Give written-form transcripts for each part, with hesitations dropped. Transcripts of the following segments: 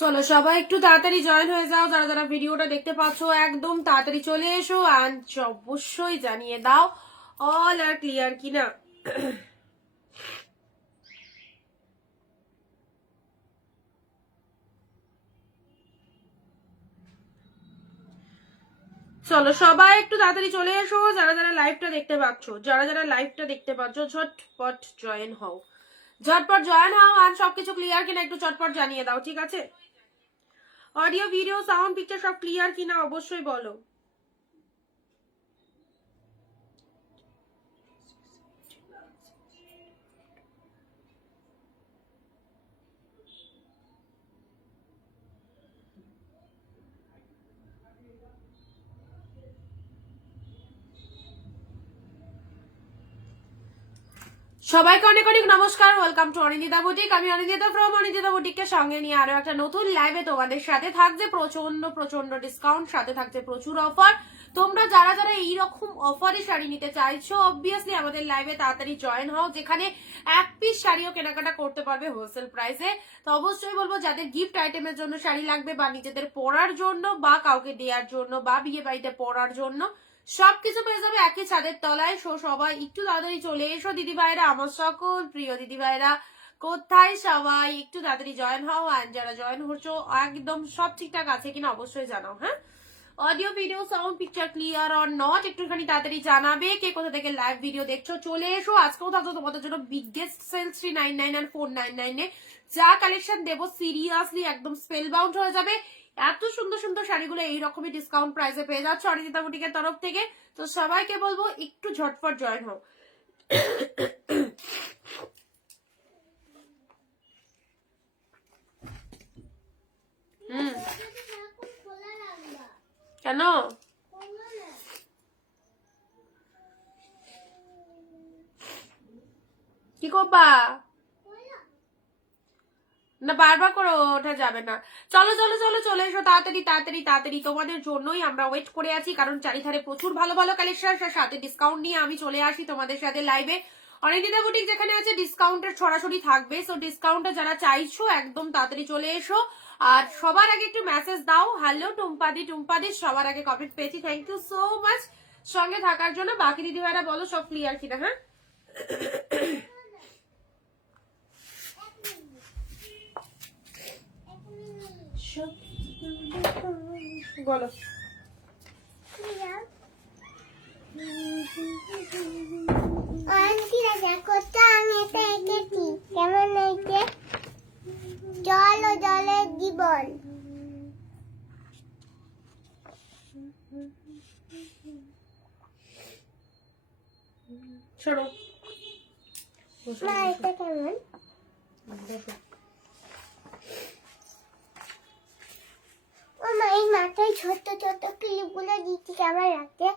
চলো সবাই একটু তাড়াতাড়ি জয়েন হয়ে যাও, যারা যারা ভিডিওটা দেখতে পাচ্ছ একদম তাড়াতাড়ি চলে এসো। আর অবশ্যই জানিয়ে দাও অল আর ক্লিয়ার কিনা। চলো সবাই একটু তাড়াতাড়ি চলে এসো, যারা যারা লাইভটা দেখতে পাচ্ছ, যারা যারা লাইভটা দেখতে পাচ্ছ ঝটপট জয়েন হও, ঝটপট জয়েন হও। আর সবকিছু ক্লিয়ার কিনা একটু চটপট জানিয়ে দাও, ঠিক আছে? অডিও ভিডিও সাউন্ড পিকচার সব ক্লিয়ার কিনা অবশ্যই বলো। সবাইকে অনেক অনেক নমস্কার, ওয়েলকাম টু অনিন্দিতা বুটিক। আমি অনিন্দিতা ফ্রম অনিন্দিতা বুটিককে সঙ্গে নিয়ে আরো একটা নতুন লাইভে তোমাদের সাথে থাকছে প্রচন্ড ডিসকাউন্ট, সাথে থাকছে প্রচুর অফার। তোমরা যারা যারা এইরকম অফারে শাড়ি নিতে চাইছো অবভিয়াসলি আমাদের লাইভে তাড়াতাড়ি জয়েন হও, যেখানে এক পিস শাড়িও কেনাকাটা করতে পারবে হোলসেল প্রাইসে। তো অবশ্যই বলবো যাদের গিফট আইটেমের জন্য শাড়ি লাগবে, বা নিজেদের পরার জন্য, বা কাউকে দেওয়ার জন্য, বা বিয়ে বাড়িতে পরার জন্য, সবকিছু পেয়ে যাবে একই ছাদের তলায়। সবাই একটু তাড়াতাড়ি চলে এসো দিদি ভাইরা, আমার সকল প্রিয় দিদি ভাইরা কোথায় সবাই একটু তাড়াতাড়ি জয়েন হও। আর যারা জয়েন হচ্ছো একদম সব ঠিকঠাক আছে কিনা অবশ্যই জানাও। হ্যাঁ, audio video sound picture clear or not একটুখানি তাড়াতাড়ি জানাবে। কে কোথা থেকে লাইভ ভিডিও দেখছো চলে এসো। আজকেও থাকতো তোমাদের জন্য বিগেস্ট সেল 399 আর 499 এ যা কালেকশন দেবো সিরিয়াসলি একদম স্পেল বাউন্ড হয়ে যাবে। এত সুন্দর সুন্দর শাড়িগুলো এইরকমই ডিসকাউন্ট প্রাইসে পেয়ে যাচ্ছে অনিন্দিতা বুটিকের তরফ থেকে। তো সবাইকে বলবো একটু ঝটপট জয়েন হও। কেন কি করবা না, বারবার করে ওঠা যাবে না। চলো চলো চলো চলে এসো তাড়াতাড়ি তাড়াতাড়ি তাড়াতাড়ি, তোমাদের জন্যই আমরা ওয়েট করে আছি, কারণ চারিধারে প্রচুর ভালো ভালো কালেকশন, সাথে ডিসকাউন্ট নিয়ে আমি চলে আসি তোমাদের সাথে লাইভে। অনিন্দিতা বুটিক যেখানে আছে ডিসকাউন্টের ছড়াছড়ি থাকবে। সো ডিসকাউন্টে যারা চাইছো একদম তাড়াতাড়ি চলে এসো। আর সবার আগে একটু মেসেজ দাও, হ্যালো টুম্পাদি টুম্পাদি, সবার আগে কমেন্ট পেয়েছি, থ্যাংক ইউ সো মাচ সঙ্গে থাকার জন্য। বাকি দিদি ভাইরা বলো সব ক্লিয়ার কিনা। হ্যাঁ, বলো জল ও জলের জীবন। সরো মা এটা কেমন? ও মা এই মাথায় ছোট ছোট ক্লিপ গুলো দিচ্ছি কেমন লাগছে?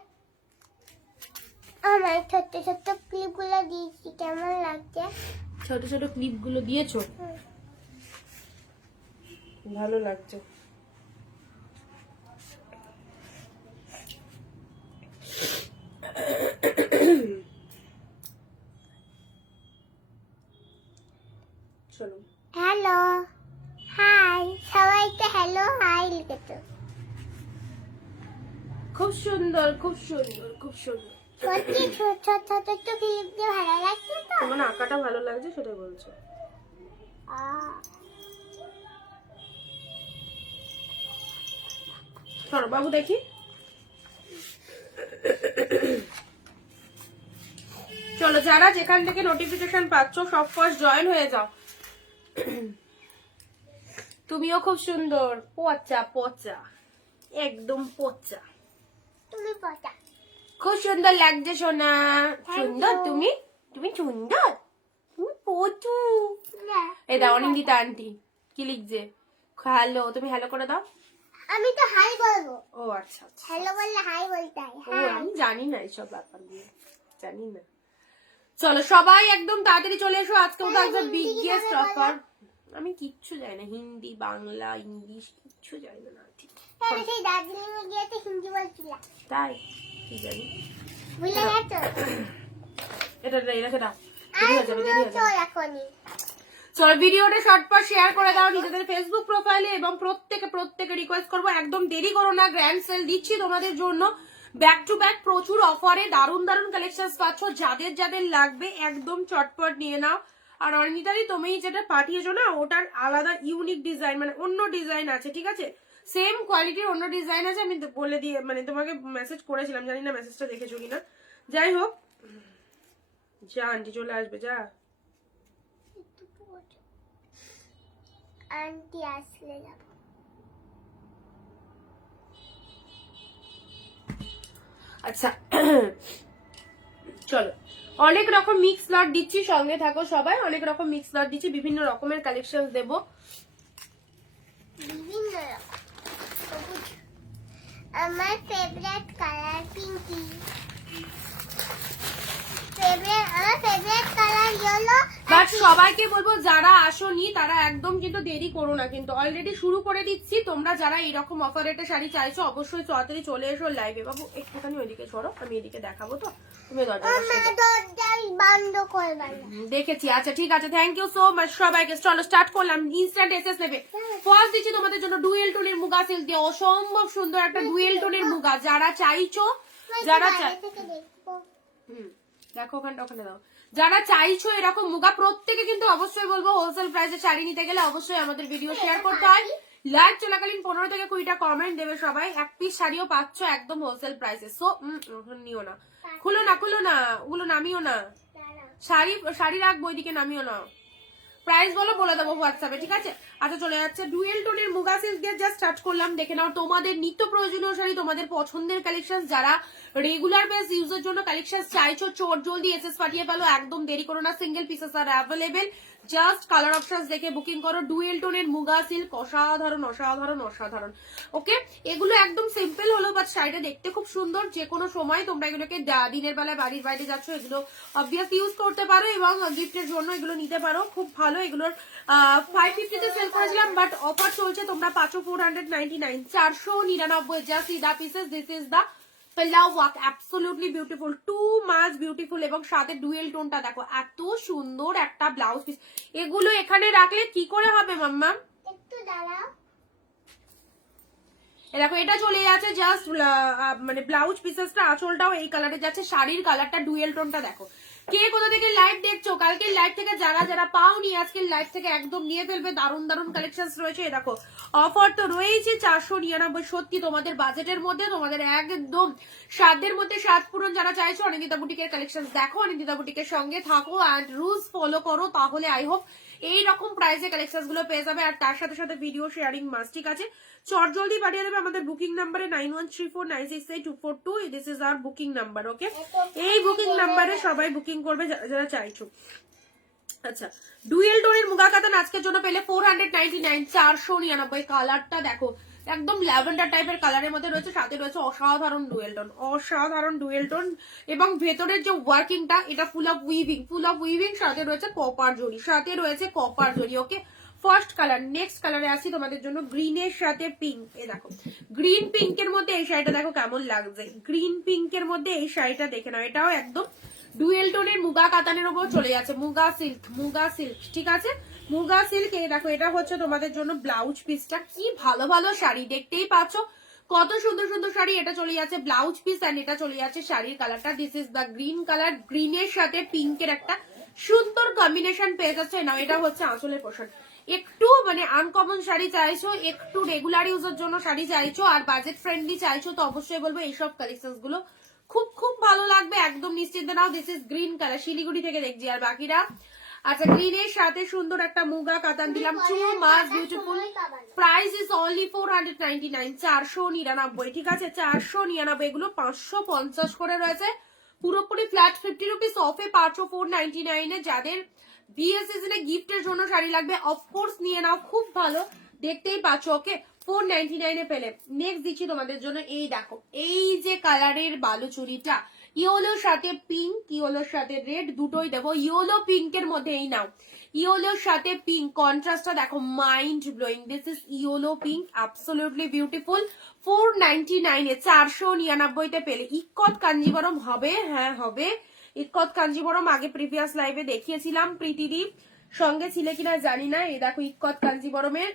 আমার ছোট ছোট ক্লিপ গুলো দিচ্ছি কেমন লাগছে? ছোট ছোট ক্লিপ গুলো দিয়েছো, ভালো লাগছে। চলো হ্যালো হাই, সবাইকে হ্যালো হাই লিখেছো। খুব সুন্দর খুব সুন্দর খুব সুন্দর। সত্যি ছোট ছোট ছোট ক্লিপ দিয়ে ভালো লাগছে তো? তোমার আঁকাটা ভালো লাগছে সেটা বলছো। চলো বাবু দেখি। চলো যারা যেখান থেকে নোটিফিকেশন পাচ্ছ সব ফার্স্ট জয়েন হয়ে যাও। তুমিও খুব সুন্দর, পচা পচা, একদম পচা। তুমি পচা, খুব সুন্দর লাগছে সোনা। Thank সুন্দর you. তুমি, তুমি সুন্দর, তুমি পচু। না, এই দাও অনিন্দিতা আন্টি কি লিখছে, হ্যালো। তুমি হ্যালো করে দাও। আমি তো হাই বলবো। ও আচ্ছা আচ্ছা। হ্যালো বললে হাই বলতে হয়। ও হ্যাঁ আমি জানি না এইসব ব্যাপারগুলো, জানি না। চলো সবাই একদম তাড়াতাড়ি চলে এসো, আজকেও থাকবে বিগেস্ট অফার। আমি কিচ্ছু জানি না, হিন্দি বাংলা ইংলিশ কিচ্ছু জানি না। ঠিক তাহলে সেই দার্জিলিং এ গিয়ে তো হিন্দি বলছিলাম, তাই কি জানি। ভুলে গেছো? এটা রেখে দাও, আর দেরি হয়ে যাবে দেরি হয়ে তো যাবে। এখনই চলো ভিডিওটা শর্টপট শেয়ার করে দাও নিজেদের ফেসবুক প্রোফাইলে এবং প্রত্যেকে রিকোয়েস্ট করবো একদম দেরি করো না, গ্র্যান্ড সেল দিচ্ছি তোমাদের জন্য ব্যাক টু ব্যাক প্রচুর অফারে দারুণ কালেকশন পাচ্ছ। যাদের লাগবে একদম চটপট নিয়ে নাও। আর অনিতাদি তুমি যেটা পাঠিয়েছো না ওটার আলাদা ইউনিক ডিজাইন, মানে অন্য ডিজাইন আছে, ঠিক আছে? সেম কোয়ালিটির অন্য ডিজাইন আছে, আমি বলে দিয়ে মানে তোমাকে মেসেজ করেছিলাম, জানি না মেসেজটা দেখেছো কিনা। যাই হোক, যা আন্টি চলে আসবে, যা আন্টি আসলে যাব। আচ্ছা চলো, অনেক রকম মিক্স লট দিচ্ছি, সঙ্গে থাকো সবাই। অনেক রকম মিক্স লট দিচ্ছি, বিভিন্ন রকমের কালেকশন দেবো। বিভিন্ন রকম সবুজ আমার ফেভারিট কালার পিঙ্কি, আমার ফেভারিট কালার ইয়েলো। বাট সবাইকে বলবো যারা আসোনি তারা একদম কিন্তু দেরি করো না, কিন্তু অলরেডি শুরু করে দিচ্ছি। তোমরা যারা এরকম অফার রেটে শাড়ি চাইছো অবশ্যই তাড়াতাড়ি চলে এসো লাইভে। বাবু একটুখানি ওইদিকে সরো, আমি এদিকে দেখাবো, তো তুমি দরজাই বন্ধ করবে না। দেখেছি। আচ্ছা ঠিক আছে, থ্যাংক ইউ সো মাচ সবাইকে। চলো স্টার্ট করলাম, ইনস্ট্যান্ট এসএস নেবে। ফার্স্ট দিচ্ছি তোমাদের জন্য ডুয়েল টোনের মুগা সিল্ক দিয়ে অসম্ভব সুন্দর একটা ডুয়েল টোনের মুগা। যারা চাইছো, যারা দেখো ওখানে দাও, যারা চাইছো এরকম মুগা, প্রত্যেকে কিন্তু অবশ্যই বলবো হোলসেল প্রাইসে শাড়ি নিতে গেলে অবশ্যই আমাদের ভিডিও শেয়ার করতে হয়। লাইভ চলাকালীন 15 থেকে 20টা কমেন্ট দেবে সবাই। এক পিস শাড়িও পাচ্ছ একদম হোলসেল প্রাইসে। সো নিও না, খুলো না, ওগুলো নামিও না, শাড়ি রাখবো ওইদিকে, নামিও না। প্রাইস বলে দেবো হোয়াটসঅ্যাপে, ঠিক আছে? আচ্ছা চলে যাচ্ছে ডুয়েল টোনের মুগা সিল্ক দিয়ে জাস্ট স্টার্ট করলাম। দেখে নাও তোমাদের নিত্য প্রয়োজনীয় শাড়ি, তোমাদের পছন্দের কালেকশন। যারা রেগুলার বেস ইউজের জন্য কালেকশন চাইছো চট জলদি এসএস পাঠিয়ে ফেলো, একদম দেরি করো না। সিঙ্গেল পিসেস আর অ্যাভেলেবেল, জাস্ট কালার অপশনস দেখে বুকিং করো। ডুয়েল টোনের মুগা সিল্ক অসাধারণ। ওকে, এগুলো একদম সিম্পল হলো বাট শাড়িটা দেখতে খুব সুন্দর। যে কোনো সময় তোমরা এগুলোকে দিনের বেলায় বাড়ির বাইরে যাচ্ছ এগুলো অবভিয়াসলি ইউজ করতে পারো এবং গিফটের জন্য এগুলো নিতে পারো, খুব ভালো। এগুলোর 550 তে সেল করেছিলাম বাট অফার চলছে, তোমরা পাচ্ছ 499, 499 জাস্ট ইদা পিসেস। দিস ইজ দা পেলাও work, absolutely beautiful, too much beautiful. এবং সাথে ডুয়েল টোনটা দেখো, এত সুন্দর একটা ব্লাউজ পিস। এগুলো এখানে রাখলে কি করে হবে মাম্মা? একটু দাঁড়াও, দেখো এটা চলে যাচ্ছে জাস্ট মানে ব্লাউজ পিসেসটা, আঁচলটাও এই কালারে যাচ্ছে। শাড়ির কালারটা ডুয়েল টোনটা দেখো। কে কোথা থেকে লাইভ দেখছো, কালকের লাইভ থেকে যারা পাওনি আজকের লাইভ থেকে একদম নিয়ে ফেলবে। দারুণ কালেকশন রয়েছে। দেখো অফার তো রয়েছে 499, সত্যি তোমাদের বাজেটের মধ্যে, তোমাদের একদম সাধ্যের মধ্যে সাত পূরণ। যারা চাইছো অনিন্দিতা বুটিকের কালেকশন দেখো, অনিন্দিতা বুটিকের সঙ্গে থাকো অ্যান্ড রুলস ফলো করো, তাহলে আই হোপ এইরকম প্রাইসে কালেকশন গুলো পেয়ে যাবে। আর তার সাথে ভিডিও শেয়ারিং মাস্ট, ঠিক আছে? চট জলদি পাঠিয়ে দেবে আমাদের বুকিং নাম্বারে 9134968242। This is our booking number. Okay, এই বুকিং নাম্বারে সবাই বুকিং করবে যারা চাইছো। আচ্ছা, ডুয়েল টোনের মুগা কাতান আজকের জন্য পেলে 499, 499। কালারটা দেখো, একদম ল্যাভেন্ডার টাইপের কালারের মধ্যে রয়েছে, সাথে রয়েছে অসাধারণ ডুয়েল টোন এবং ভেতরের যে ওয়ার্কিংটা এটা ফুল অফ উইভিং, সাথে রয়েছে কপার জরি। ওকে, ফার্স্ট কালার। নেক্সট কালারে আসি তোমাদের জন্য গ্রিনের সাথে পিঙ্ক। এ দেখো গ্রিন পিঙ্কের মধ্যে এই শাড়িটা দেখো কেমন লাগছে। গ্রিন পিঙ্কের মধ্যে এই শাড়িটা দেখে নাও, এটাও একদম ডুয়েল টোনের মুগা কাতানের উপর চলে যাচ্ছে। মুগা সিল্ক, ঠিক আছে? মুগা সিল্ক। এই দেখো এটা হচ্ছে তোমাদের জন্য ব্লাউজ পিসটা। কি ভালো শাড়ি, দেখতেই পাচ্ছ কত সুন্দর শাড়ি। এটা চলে যাচ্ছে ব্লাউজ পিস এন্ড এটা চলে যাচ্ছে শাড়ির কালারটা। This is the green colour. গ্রিনের সাথে পিঙ্কের একটা সুন্দর কম্বিনেশন পেয়ে যাচ্ছে। নাও এটা হচ্ছে আঁচলের পোর্শন। একটু মানে আনকমন শাড়ি চাইছো, একটু রেগুলার ইউজের জন্য শাড়ি চাইছো আর বাজেট ফ্রেন্ডলি চাইছো, তো অবশ্যই বলবো এইসব কালেকশন গুলো খুব ভালো লাগবে, একদম নিশ্চিন্তে নাও। This is green colour, Siliguri থেকে দেখছি আর বাকিরা। আচ্ছা, গ্রিনের সাথে সুন্দর একটা মুগা কাতান দিলাম, too much beautiful. Price is only 499, 499, ঠিক আছে? 499। এগুলো 550 করে রয়েছে, পুরোপুরি ফ্ল্যাট 50 রুপিস অফে পাচ্ছ 499 এ। যাদের বিয়ে সিজনে গিফটের জন্য শাড়ি লাগবে অফকোর্স নিয়ে নাও, খুব ভালো, দেখতেই পাচ্ছ। ওকে, 499 এ পেলে। নেক্সট দিচ্ছি তোমাদের জন্য, এই দেখো এই যে কালারের বালুচুরিটা, ইয়েলোর সাথে পিঙ্ক, ইয়েলোর সাথে রেড, দুটোই দেবো। ইয়েলো পিঙ্কের মধ্যে এই নাও, ইয়েলোর সাথে পিঙ্ক কন্ট্রাস্টটা দেখো, mind blowing. This is yellow pink, absolutely beautiful. 499 এ, 499 তে পেলে। ইক্কত কাঞ্জিবরম হবে, হ্যাঁ হবে ইক্কত কাঞ্জিবরম। আগে প্রিভিয়াস লাইভে দেখিয়েছিলাম প্রীতিদি, সঙ্গে ছিলে কিনা জানি না। এই দেখো ইক্কত কাঞ্জিবরমের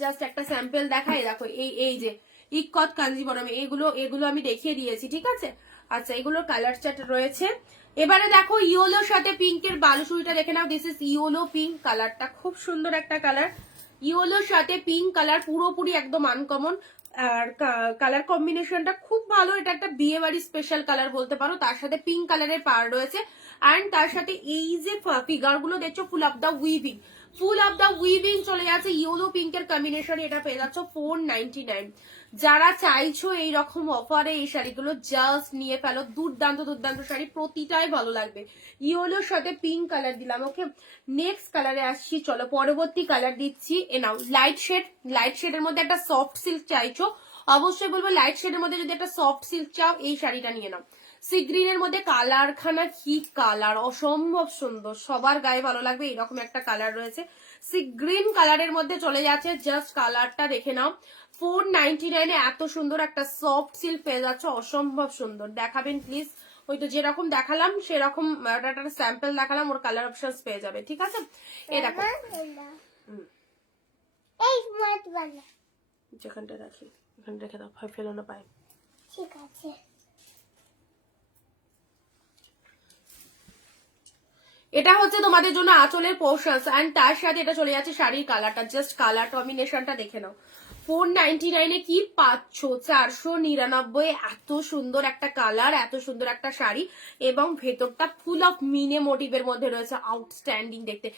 জাস্ট একটা স্যাম্পল দেখাই, দেখো এই যে ইক্কত কাঞ্জিবরম, এগুলো আমি দেখিয়ে দিয়েছি, ঠিক আছে। আচ্ছা, এগুলোর কালার চার্ট রয়েছে। এবারে দেখো ইয়েলোর সাথে পিঙ্কের বালুচুরিটা দেখে নাও। দিস ইজ ইয়েলো পিঙ্ক কালারটা, খুব সুন্দর একটা কালার। ইয়েলোর সাথে পিঙ্ক কালার পুরোপুরি একদম আনকমন, আর কালার কম্বিনেশনটা খুব ভালো। এটা একটা বিয়ে বাড়ি স্পেশাল কালার বলতে পারো। তার সাথে পিঙ্ক কালারের পার রয়েছে, অ্যান্ড তার সাথে এই যে ফিগার গুলো দেখছো ফুল অফ দা উইভিং চলে যাচ্ছে ইয়েলো পিঙ্কের কম্বিনেশন। এটা পেয়ে যাচ্ছ 499। যারা চাইছো এইরকম অফারে এই শাড়িগুলো জাস্ট নিয়ে ফেলো। দুর্দান্ত দুর্দান্ত শাড়ি, প্রতিটাই ভালো লাগবে। ইয়েলোর সাথে পিঙ্ক কালার দিলাম, ওকে। নেক্সট কালারে আসছি, চলো পরবর্তী কালার দিচ্ছি। এ নাও লাইট শেডের মধ্যে একটা সফট সিল্ক চাইছো, অবশ্যই বলবো লাইট শেডের মধ্যে যদি একটা সফট সিল্ক চাও এই শাড়িটা নিয়ে নাও। সি গ্রিনের মধ্যে কালারখানা কি কালার, অসম্ভব সুন্দর, সবার গায়ে ভালো লাগবে। এরকম একটা কালার রয়েছে, সি গ্রিন কালারের মধ্যে চলে যাচ্ছে। জাস্ট কালারটা দেখে নাও। 499 এত সুন্দর একটা সফট সিল্ক পেয়ে যাচ্ছে, অসম্ভব সুন্দর। দেখাবেন প্লিজ? ওই তো যেরকম দেখালাম সেরকম একটা স্যাম্পল দেখালাম, ওর কালার অপশনস পেয়ে যাবে, ঠিক আছে। এই দেখো যেখানটা রাখি এখানে রেখে দাও, ফেলো না পায়ে, ঠিক আছে। এটা হচ্ছে তোমাদের জন্য আঁচলের পোর্শনস, এন্ড তার সাথে এটা চলে যাচ্ছে শাড়ির কালারটা। জাস্ট কালার কম্বিনেশনটা দেখে নাও। 499 কি পাচ্ছ? 499 এত সুন্দর একটা কালার, এত সুন্দর একটা শাড়ি, এবং ভেতরটা ফুল অফ মিনে মোটিভের মধ্যে রয়েছে, আউটস্ট্যান্ডিং দেখতে।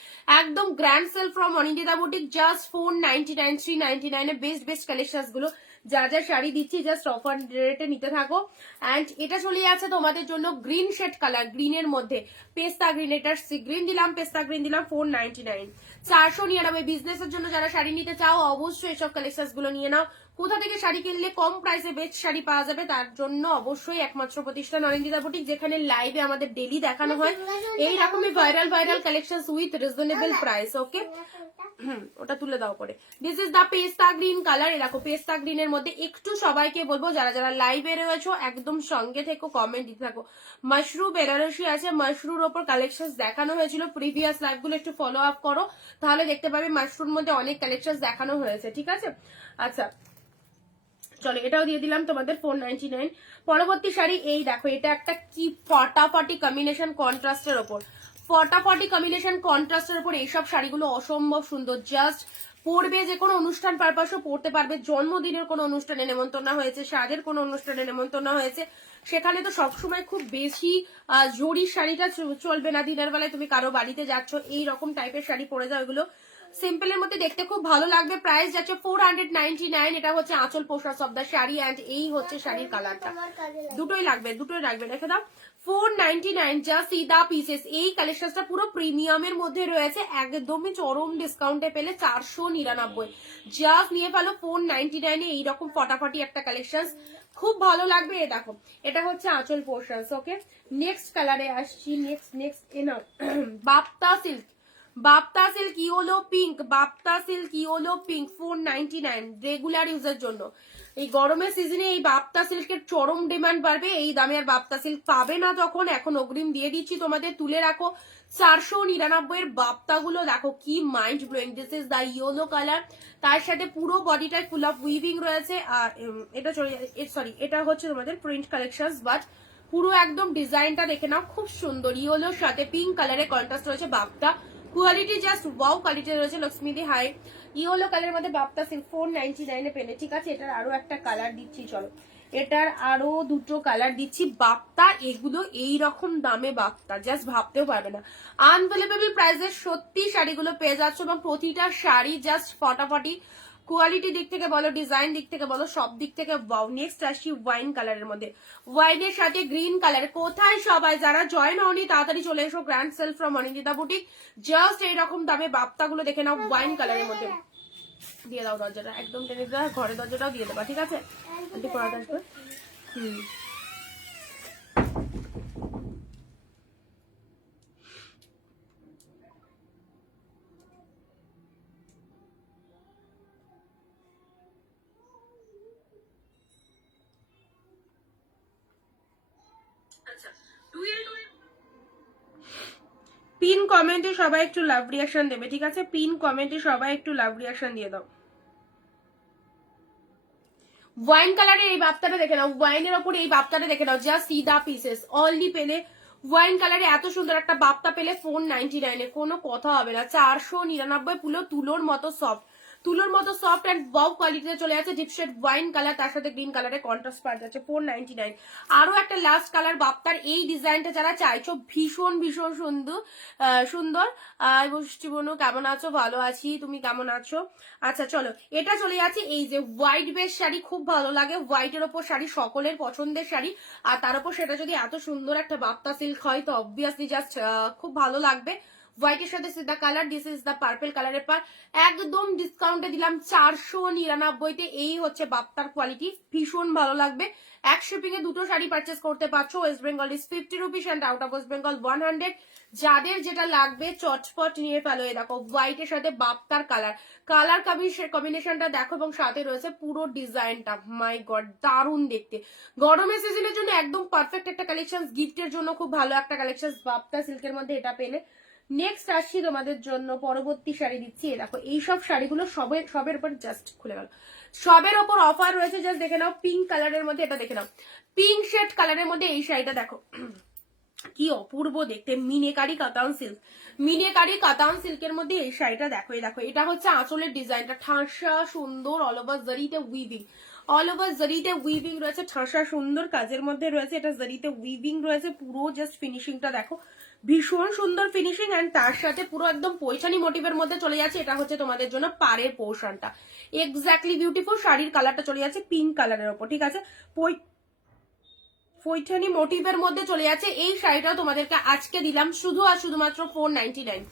একদম grand sale from Anindita boutique, just 499 399 এ বেস্ট কালেকশন গুলো। যা যা শাড়ি দিচ্ছি জাস্ট অফার রেটে নিতে থাকো। অ্যান্ড এটা চলে যাচ্ছে তোমাদের জন্য গ্রিন শেড কালার, গ্রিনের মধ্যে পেস্তা গ্রিন। এটা সি গ্রিন দিলাম, পেস্তা গ্রিন দিলাম, 499 499। বিজনেসের জন্য যারা শাড়ি নিতে চাও অবশ্যই এসব কালেকশন গুলো নিয়ে নাও। কোথা থেকে শাড়ি কিনলে কম প্রাইসে বেস্ট শাড়ি পাওয়া যাবে, তার জন্য অবশ্যই একমাত্র প্রতিষ্ঠান অনিন্দিতা বুটিক, যেখানে লাইভে আমাদের ডেলি দেখানো হয় এইরকমই viral collection with reasonable price, okay. ওটা তুলে দাও পরে। দিস ইজ দা পেস্তা গ্রিন কালার। এরকম পেস্তা গ্রিনের মধ্যে একটু সবাইকে বলবো যারা যারা লাইভে রয়েছো একদম সঙ্গে থেকো, কমেন্ট দিতে থাকো। মাশরু বেনারসি আছে, মাশরুর ওপর কালেকশন দেখানো হয়েছিল প্রিভিয়াস লাইভ গুলো, একটু ফলো আপ করো, তাহলে দেখতে পাবে মাশরুর মধ্যে অনেক কালেকশন দেখানো হয়েছে, ঠিক আছে। আচ্ছা চলো এটাও দিয়ে দিলাম তোমাদের 499। পরবর্তী শাড়ি এই দেখো, এটা একটা কি ফটাফটি কম্বিনেশন কন্ট্রাস্টের ওপর, এইসব শাড়িগুলো অসম্ভব সুন্দর। জাস্ট পরবে, যে কোনো অনুষ্ঠান পারপাসও পরতে পারবে। জন্মদিনের কোনো অনুষ্ঠানে নেমন্তন্ন হয়েছে, সাজের কোনো অনুষ্ঠানে নেমন্তন্ন হয়েছে, সেখানে তো সবসময় খুব বেশি জরি শাড়িটা চলবে না। দিনের বেলায় তুমি কারো বাড়িতে যাচ্ছ, এই রকম টাইপের শাড়ি পরে যাও, এগুলো সিম্পলের মধ্যে দেখতে খুব ভালো লাগবে। প্রাইস যাচ্ছে 499। এটা হচ্ছে আঁচল পোশাক অফ দা শাড়ি, অ্যান্ড এই হচ্ছে শাড়ির কালারটা। দুটোই লাগবে রেখে দাও। 499 জাস্ট ইদা পিসেস। এই কালেকশনটা পুরো প্রিমিয়ামের মধ্যে রয়েছে, একদমই চরম ডিসকাউন্টে পেলে 499। জাস্ট নিয়ে ফেলো 499 এইরকম ফটাফটি একটা কালেকশন, খুব ভালো লাগবে। এ দেখো, এটা হচ্ছে আঁচল পোর্শন, ওকে। নেক্সট কালারে আসছি, নেক্সট এনা Bapta silk yellow pink, 499 regular ইউজের জন্য। এই গরমের সিজনে এই বাপ্তা সিল্কের চরম ডিমান্ড বাড়বে, এই দামে আর বাপ্তা সিল্ক পাবে না যখন, এখন অগ্রিম দিয়ে দিচ্ছি তোমাদের, তুলে রাখো। 499 এর বাপ্তা গুলো দেখো কি mind blowing. This is the yellow colour, তার সাথে পুরো বডিটায় ফুল অফ উইভিং রয়েছে। এটা এটা হচ্ছে তোমাদের প্রিন্ট কালেকশন, বাট পুরো একদম ডিজাইনটা দেখে নাও, খুব সুন্দর। ইয়েলোর সাথে পিঙ্ক কালারের কন্ট্রাস্ট রয়েছে। Bapta quality just wow quality রয়েছে। লক্ষ্মীদি হাই, ইয়েলো কালারের মধ্যে বাপ্তা সিল্ক 499 পেলে, ঠিক আছে। এটার আরো একটা কালার দিচ্ছি, চলো এটার আরো দুটো কালার দিচ্ছি। বাপ্তা এগুলো এইরকম দামে বাপ্তা জাস্ট ভাবতেও পারবে না। আনবিলিভেবল প্রাইসে সত্যি শাড়িগুলো পেয়ে যাচ্ছ, এবং প্রতিটা শাড়ি জাস্ট ফটাফটি, কোয়ালিটি দিক থেকে বলো, ডিজাইন দিক থেকে বলো, সব দিক থেকে ওয়াও। নেক্সট আসছি ওয়াইন কালারের মধ্যে, ওয়াইনের সাথে গ্রিন কালার। কোথায় সবাই যারা জয়েন হওনি তাড়াতাড়ি চলে এসো, grand sale from Anindita boutique. Just এইরকম দামে বাপ্তা গুলো দেখে নাও, ওয়াইন কালারের মধ্যে। দিয়ে দাও দরজাটা, একদম টেনে দাও, ঘরের দরজাটাও দিয়ে দেবা, ঠিক আছে। পড়াতে আসবে। পিন কমেন্টে সবাই একটু লাভ রিয়াকশন দেবে, ঠিক আছে? পিন কমেন্টে সবাই একটু লাভ রিয়াকশন দিয়ে দাও। ওয়াইন কালারের এই বাপ্তাটা দেখে নাও, ওয়াইনের ওপর এই বাপ্তাটা দেখে নাও, জাস্ট সি দা পিসেস অনলি পেলে ওয়াইন কালারে এত সুন্দর একটা বাপ্তা পেলে 499 কোনো কথা হবে না। 499 পুরো তুলোর মতো সফট, তুলোর মতো সফট অ্যান্ড বব কোয়ালিটিতে চলে যাচ্ছে। ডিপশেড ওয়াইন কালার, তার সাথে গ্রিন কালারের কন্ট্রাস্ট পাওয়া যাচ্ছে 499। আরো একটা লাস্ট কালার বাপ্তার এই ডিজাইনটা যারা চাইছো, ভীষণ ভীষণ সুন্দর সুন্দর। বৃষ্টি বনু কেমন আছো? ভালো আছি, তুমি কেমন আছো? আচ্ছা চলো, এটা চলে যাচ্ছে এই যে হোয়াইট বেস শাড়ি, খুব ভালো লাগে হোয়াইটের ওপর শাড়ি, সকলের পছন্দের শাড়ি। আর তার উপর সেটা যদি এত সুন্দর একটা বাপ্তা সিল্ক হয় তো অবভিয়াসলি জাস্ট খুব ভালো লাগবে। হোয়াইটের সাথে সিদ্ধা colour, this is the purple কালারের পার, একদম ডিসকাউন্টে দিলাম 499-তে। এই হচ্ছে বাপ্তার কোয়ালিটি, ভীষণ ভালো লাগবে। এক শিপিং এ দুটো শাড়ি পারচেস করতে পারছো। West Bengal is 50 rupees and out of West Bengal 100। যাদের যেটা লাগবে চটপট নিয়ে ফেলো। এই দেখো হোয়াইটের সাথে বাপ্তার কালার, কালার কম্বিনেশনটা দেখো, এবং সাথে রয়েছে পুরো ডিজাইনটা, মাই গড দারুণ দেখতে। গরমের সিজনের জন্য একদম পারফেক্ট একটা কালেকশন, গিফটের জন্য খুব ভালো একটা কালেকশন বাপ্তা সিল্কের মধ্যে এটা পেলে। নেক্সট আসছি তোমাদের জন্য, পরবর্তী শাড়ি দিচ্ছি। দেখো এইসব শাড়িগুলো সবের উপর জাস্ট খুলে গেল, সবের ওপর অফার রয়েছে। জাস্ট দেখে নাও, পিঙ্ক কালারের মধ্যে এটা দেখে নাও, পিঙ্ক শেড কালারের মধ্যে এই শাড়িটা দেখো, কি অপূর্ব দেখতে। মিনেকারি কাতান সিল্ক, মিনেকারি কাতান সিল্কের মধ্যে এই শাড়িটা দেখো। এই দেখো এটা হচ্ছে আঁচলের ডিজাইনটা, ঠাসা সুন্দর, অল ওভার জরিতে উইভিং, অল ওভার জরিতে উইভিং রয়েছে, ঠাসা সুন্দর কাজের মধ্যে রয়েছে। এটা জরিতে উইভিং রয়েছে পুরো, জাস্ট ফিনিশিংটা দেখো, ভীষণ সুন্দর ফিনিশিং। অ্যান্ড তার সাথে পুরো একদম পৈঠানি মোটিভের মধ্যে চলে যাচ্ছে। এটা হচ্ছে তোমাদের জন্য পাড়ের পোর্শনটা, এক্স্যাক্টলি বিউটিফুল। শাড়ির কালারটা চলে যাচ্ছে পিঙ্ক কালারের ওপর, ঠিক আছে? পৈঠানি মোটিভের মধ্যে চলে যাচ্ছে। এই শাড়িটাও তোমাদেরকে আজকে দিলাম শুধু আর শুধুমাত্র 499,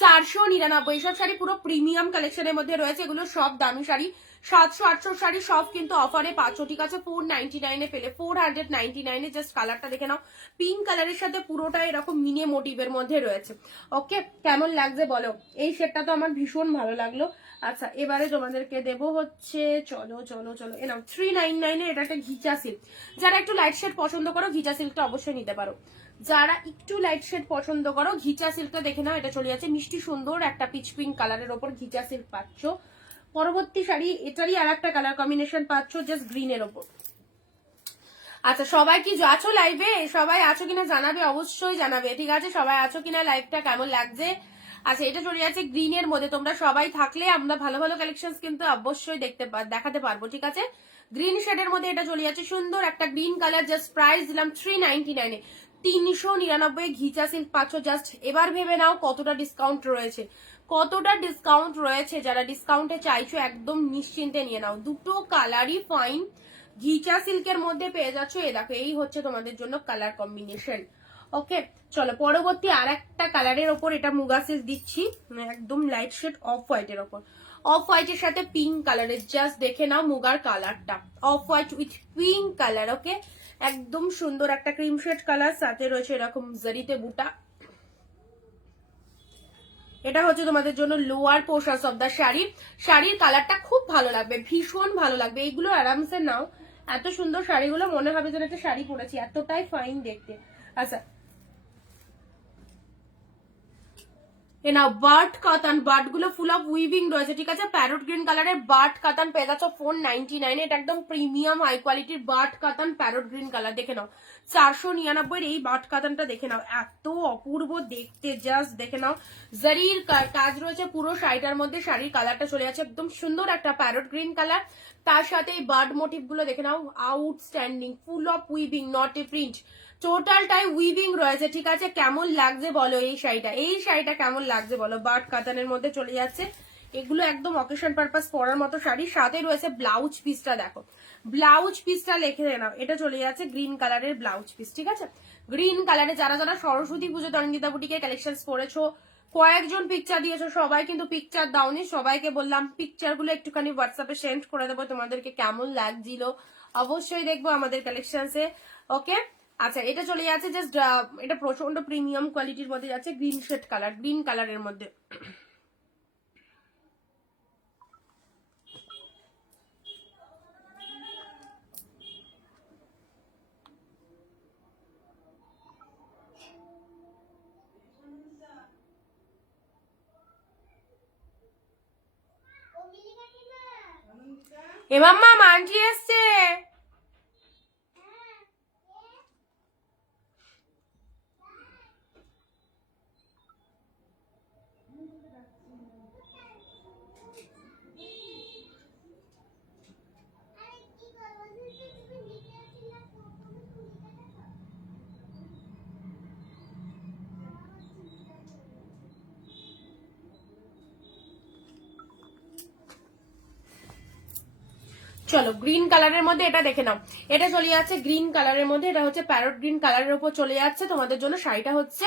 499। এইসব শাড়ি পুরো প্রিমিয়াম কালেকশনের মধ্যে রয়েছে, এগুলো সব দামি শাড়ি, 700-800 শাড়ি সব কিন্তু অফারে পাচ্ছ, ঠিক আছে? 499 পেলে 499। জাস্ট কালারটা দেখে নাও, পিঙ্ক কালারের সাথে পুরোটা এরকম মিনে মোটিভের মধ্যে রয়েছে। ওকে, কেমন লাগছে বলো? এই শেডটা তো আমার ভীষণ ভালো লাগলো। আচ্ছা এবারে তোমাদেরকে দেবো হচ্ছে, চলো চলো চলো, এ নাও 399 এটা একটা ঘিচা সিল্ক। যারা একটু লাইট শেড পছন্দ করো ঘিচা সিল্কটা অবশ্যই নিতে পারো। যারা একটু লাইট শেড পছন্দ করো ঘিচা সিল্কটা দেখে নাও। এটা চলে যাচ্ছে মিষ্টি সুন্দর একটা পিচ পিঙ্ক কালারের ওপর ঘিচা সিল্ক পাচ্ছ। পরবর্তী শাড়ি এটারই আর একটা কালার কম্বিনেশন পাচ্ছ, জাস্ট গ্রিনের ওপর। আচ্ছা সবাই কি আছো লাইভে? সবাই আছো কিনা জানাবে, অবশ্যই জানাবে, ঠিক আছে? সবাই আছো কিনা, লাইভটা কেমন লাগছে? আচ্ছা এটা চলে যাচ্ছে গ্রিনের মধ্যে, তোমরা সবাই থাকলে আমরা ভালো ভালো কালেকশন কিন্তু অবশ্যই দেখাতে পারবো, ঠিক আছে? গ্রিন শেডের মধ্যে এটা চলে যাচ্ছে সুন্দর একটা গ্রিন কালার। জাস্ট প্রাইস দিলাম 399-এ, 399 ঘিচা সিল্ক পাচ্ছ। জাস্ট এবার ভেবে নাও কতটা ডিসকাউন্ট রয়েছে, কতটা ডিসকাউন্ট রয়েছে। যারা ডিসকাউন্টে চাইছো একদম নিশ্চিন্তে নিয়ে নাও, দুটো কালারই ফাইন ঘিচা সিল্কের মধ্যে পেয়ে যাচ্ছ। এ দেখো এই হচ্ছে তোমাদের জন্য কালার কম্বিনেশন। ওকে চলো পরবর্তী আর একটা কালারের ওপর, এটা মুগা সিল্ক দিচ্ছি, একদম লাইট শেড অফ হোয়াইটের ওপর, অফ হোয়াইটের সাথে পিঙ্ক কালারের। জাস্ট দেখে নাও মুগার কালারটা, off white with pink colour. Okay একদম সুন্দর একটা ক্রিম শেড কালার, সাথে রয়েছে এরকম জরিতে বুটা। এটা হচ্ছে তোমাদের জন্য lower portion of the sari. শাড়ির কালারটা খুব ভালো লাগবে, ভীষণ ভালো লাগবে। এইগুলো আরামসে নাও, এত সুন্দর শাড়িগুলো মনে হবে যেন একটা শাড়ি পরেছি, এতটাই ফাইন দেখতে। আচ্ছা এ নাও বার্ড কাতান, বার্ড গুলো ফুল অফ উইভিং রয়েছে, ঠিক আছে? প্যারট গ্রিন কালারের বার্ড কাতান পেয়ে যাচ্ছ 499। এটা একদম প্রিমিয়াম হাই কোয়ালিটির বার্ড কাতান প্যারট গ্রিন কালার। দেখে নাও 499 এই বার্ড কাতানটা দেখে নাও, এত অপূর্ব দেখতে। জাস্ট দেখে নাও, জারির কাজ রয়েছে পুরো শাড়িটার মধ্যে। শাড়ির কালারটা চলে যাচ্ছে একদম সুন্দর একটা প্যারট গ্রিন কালার, তার সাথে এই বার্ড মোটিভ গুলো দেখে নাও, outstanding, full of weaving, not a print, টোটালটাই উইভিং রয়েছে, ঠিক আছে? কেমন লাগছে বলো এই শাড়িটা, এই শাড়িটা কেমন লাগছে বলো? বার্ড কাতানের মধ্যে চলে যাচ্ছে, এগুলো একদম অকেশন পারপাস পরার মতো শাড়ি। সাথে রয়েছে ব্লাউজ পিসটা, দেখো ব্লাউজ পিসটা লিখে নাও, এটা চলে যাচ্ছে গ্রিন কালারের ব্লাউজ পিস, ঠিক আছে? গ্রিন কালারে যারা যারা সরস্বতী পুজো অনিন্দিতা বুটিকের কালেকশন পরেছো, কয়েকজন পিকচার দিয়েছো, সবাই কিন্তু পিকচার দাওনি। সবাইকে বললাম পিকচার গুলো একটুখানি হোয়াটসঅ্যাপে সেন্ড করে দেবো, তোমাদেরকে কেমন লাগছিল অবশ্যই দেখবো আমাদের কালেকশনসে। ওকে আচ্ছা এটা চলে যাচ্ছে জাস্ট, এটা প্রচন্ড প্রিমিয়াম কোয়ালিটির মধ্যে যাচ্ছে, গ্রিন শেড কালার, গ্রিন কালারের মধ্যে। এ মাম্মা মানজি এসছে। চলো গ্রিন কালারের মধ্যে এটা দেখে নাও, এটা চলে যাচ্ছে গ্রিন কালারের মধ্যে, এটা হচ্ছে প্যারট গ্রিন কালারের উপর চলে যাচ্ছে তোমাদের জন্য। শাড়িটা হচ্ছে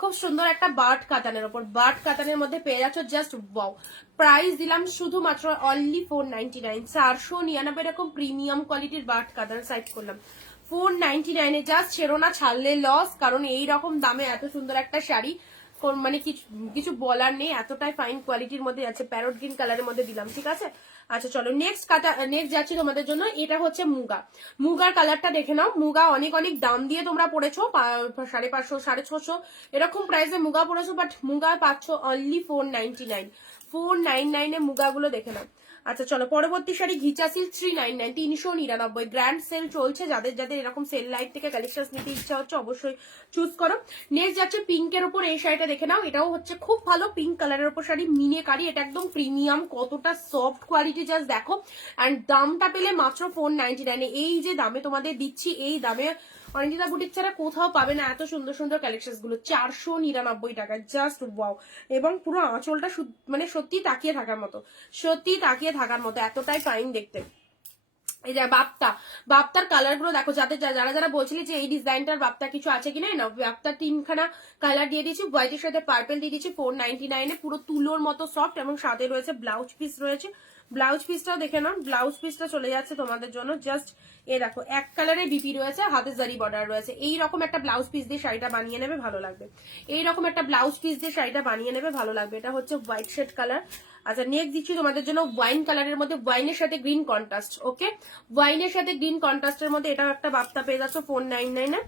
খুব সুন্দর একটা বার্ড কাতানের উপর, বার্ড কাতানের মধ্যে পেয়ে যাচ্ছ জাস্ট ওয়াও। প্রাইস দিলাম শুধুমাত্র অনলি 499, 499 এরকম প্রিমিয়াম কোয়ালিটির বার্ড কাতান সাইড করলাম 499 জাস্ট। ছেড়ো না, ছাড়লে লস, কারণ এই রকম দামে এত সুন্দর একটা শাড়ি মানে কিছু বলার নেই, এতটাই ফাইন কোয়ালিটির মধ্যে যাচ্ছে। প্যারট গ্রিন কালারের মধ্যে দিলাম, ঠিক আছে। আচ্ছা চলো নেক্সট যাচ্ছি তোমাদের জন্য। এটা হচ্ছে মুগা, মুগার কালারটা দেখে নাও। মুগা অনেক অনেক দাম দিয়ে তোমরা পড়েছো, 550, 650 এরকম প্রাইসে মুগা পড়েছো, বাট মুগা পাচ্ছ অনলি 499, 499 মুগাগুলো দেখে নাও। আচ্ছা চলো পরবর্তী শাড়ি ঘিচা সিল্ক 399, 399 গ্র্যান্ড সেল চলছে। যাদের যাদের এরকম সেল লাইট থেকে কালেকশন নিতে ইচ্ছা হচ্ছে অবশ্যই চুজ করো। নেক্সট যাচ্ছে পিঙ্কের উপর, এই শাড়িটা দেখে নাও। এটাও হচ্ছে খুব ভালো পিঙ্ক কালারের উপর শাড়ি, মিনে কারি, এটা একদম প্রিমিয়াম, কতটা সফট কোয়ালিটি জাস্ট দেখো। অ্যান্ড দামটা পেলে মাত্র 499। এই যে দামে তোমাদের দিচ্ছি, এই দামে অনিন্দিতা বুটিক ছাড়া কোথাও পাবে না এত সুন্দর সুন্দর কালেকশন গুলো। 499 টাকা জাস্ট ওয়াও। এবং পুরো আঁচলটা মানে সত্যি তাকিয়ে থাকার মতো, সত্যি তাকিয়ে থাকার মতো, এতটাই ফাইন দেখতে। এই যে বাপ্তার কালার গুলো দেখো, যারা যারা বলছিলে যে এই ডিজাইনটার বাপ্তা কিছু আছে কিনা, না বাপ্তার 3খানা কালার দিয়ে দিয়েছি, হোয়াইটের সাথে পার্পেল দিয়ে দিয়েছি 499 পুরো তুলোর মতো সফট, এবং সাথে রয়েছে ব্লাউজ পিস রয়েছে। ব্লাউজ পিসটাও দেখে নাও, ব্লাউজ পিসটা চলে যাচ্ছে তোমাদের জন্য জাস্ট এ দেখো, এক কালারে বিপি রয়েছে, হাতে জারি বর্ডার রয়েছে। এইরকম একটা ব্লাউজ পিস দিয়ে শাড়িটা বানিয়ে নেবে, ভালো লাগবে। এইরকম একটা ব্লাউজ পিস দিয়ে শাড়িটা বানিয়ে নেবে, ভালো লাগবে। এটা হচ্ছে হোয়াইট শেড কালার। আচ্ছা নেক্সট দিচ্ছি তোমাদের জন্য ওয়াইন কালারের মধ্যে, ওয়াইনের সাথে গ্রিন কন্ট্রাস্ট। ওকে, ওয়াইনের সাথে গ্রিন কন্ট্রাস্টের মধ্যে এটা একটা বাপ্তা পেয়ে যাচ্ছ 499।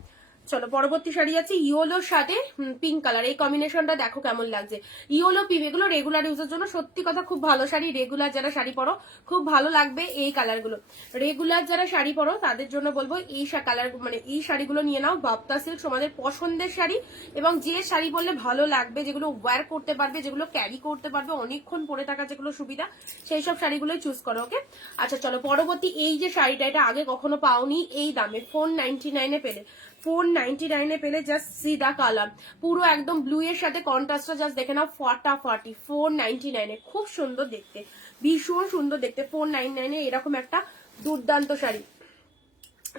চলো পরবর্তী শাড়ি আছে ইয়েলোর সাথে পিঙ্ক কালার, এই কম্বিনেশনটা দেখো কেমন লাগছে। ইয়েলো পিঙ্ক, এগুলো রেগুলার ইউজের জন্য সত্যি কথা খুব ভালো শাড়ি। রেগুলার যারা শাড়ি পরো খুব ভালো লাগবে এই কালারগুলো। রেগুলার যারা শাড়ি পরো তাদের জন্য বলবো এই কালার, মানে এই শাড়িগুলো নিয়ে নাও। বাপ্তা সিল্ক তোমাদের পছন্দের শাড়ি, এবং যে শাড়ি পরলে ভালো লাগবে, যেগুলো ওয়্যার করতে পারবে, যেগুলো ক্যারি করতে পারবে, অনেকক্ষণ পরে থাকার যেগুলো সুবিধা, সেই সব শাড়িগুলোই চুজ করো। ওকে আচ্ছা চলো পরবর্তী এই যে শাড়িটা, এটা আগে কখনো পাওনি এই দামে 499 পেলে, 499 পেলে। জাস্ট সি দা কালার, পুরো একদম ব্লু এর সাথে কন্ট্রাস্টটা জাস্ট দেখে নাও, ফাটাফাটি 499 খুব সুন্দর দেখতে, ভীষণ সুন্দর দেখতে। 499 এরকম একটা দুর্দান্ত শাড়ি।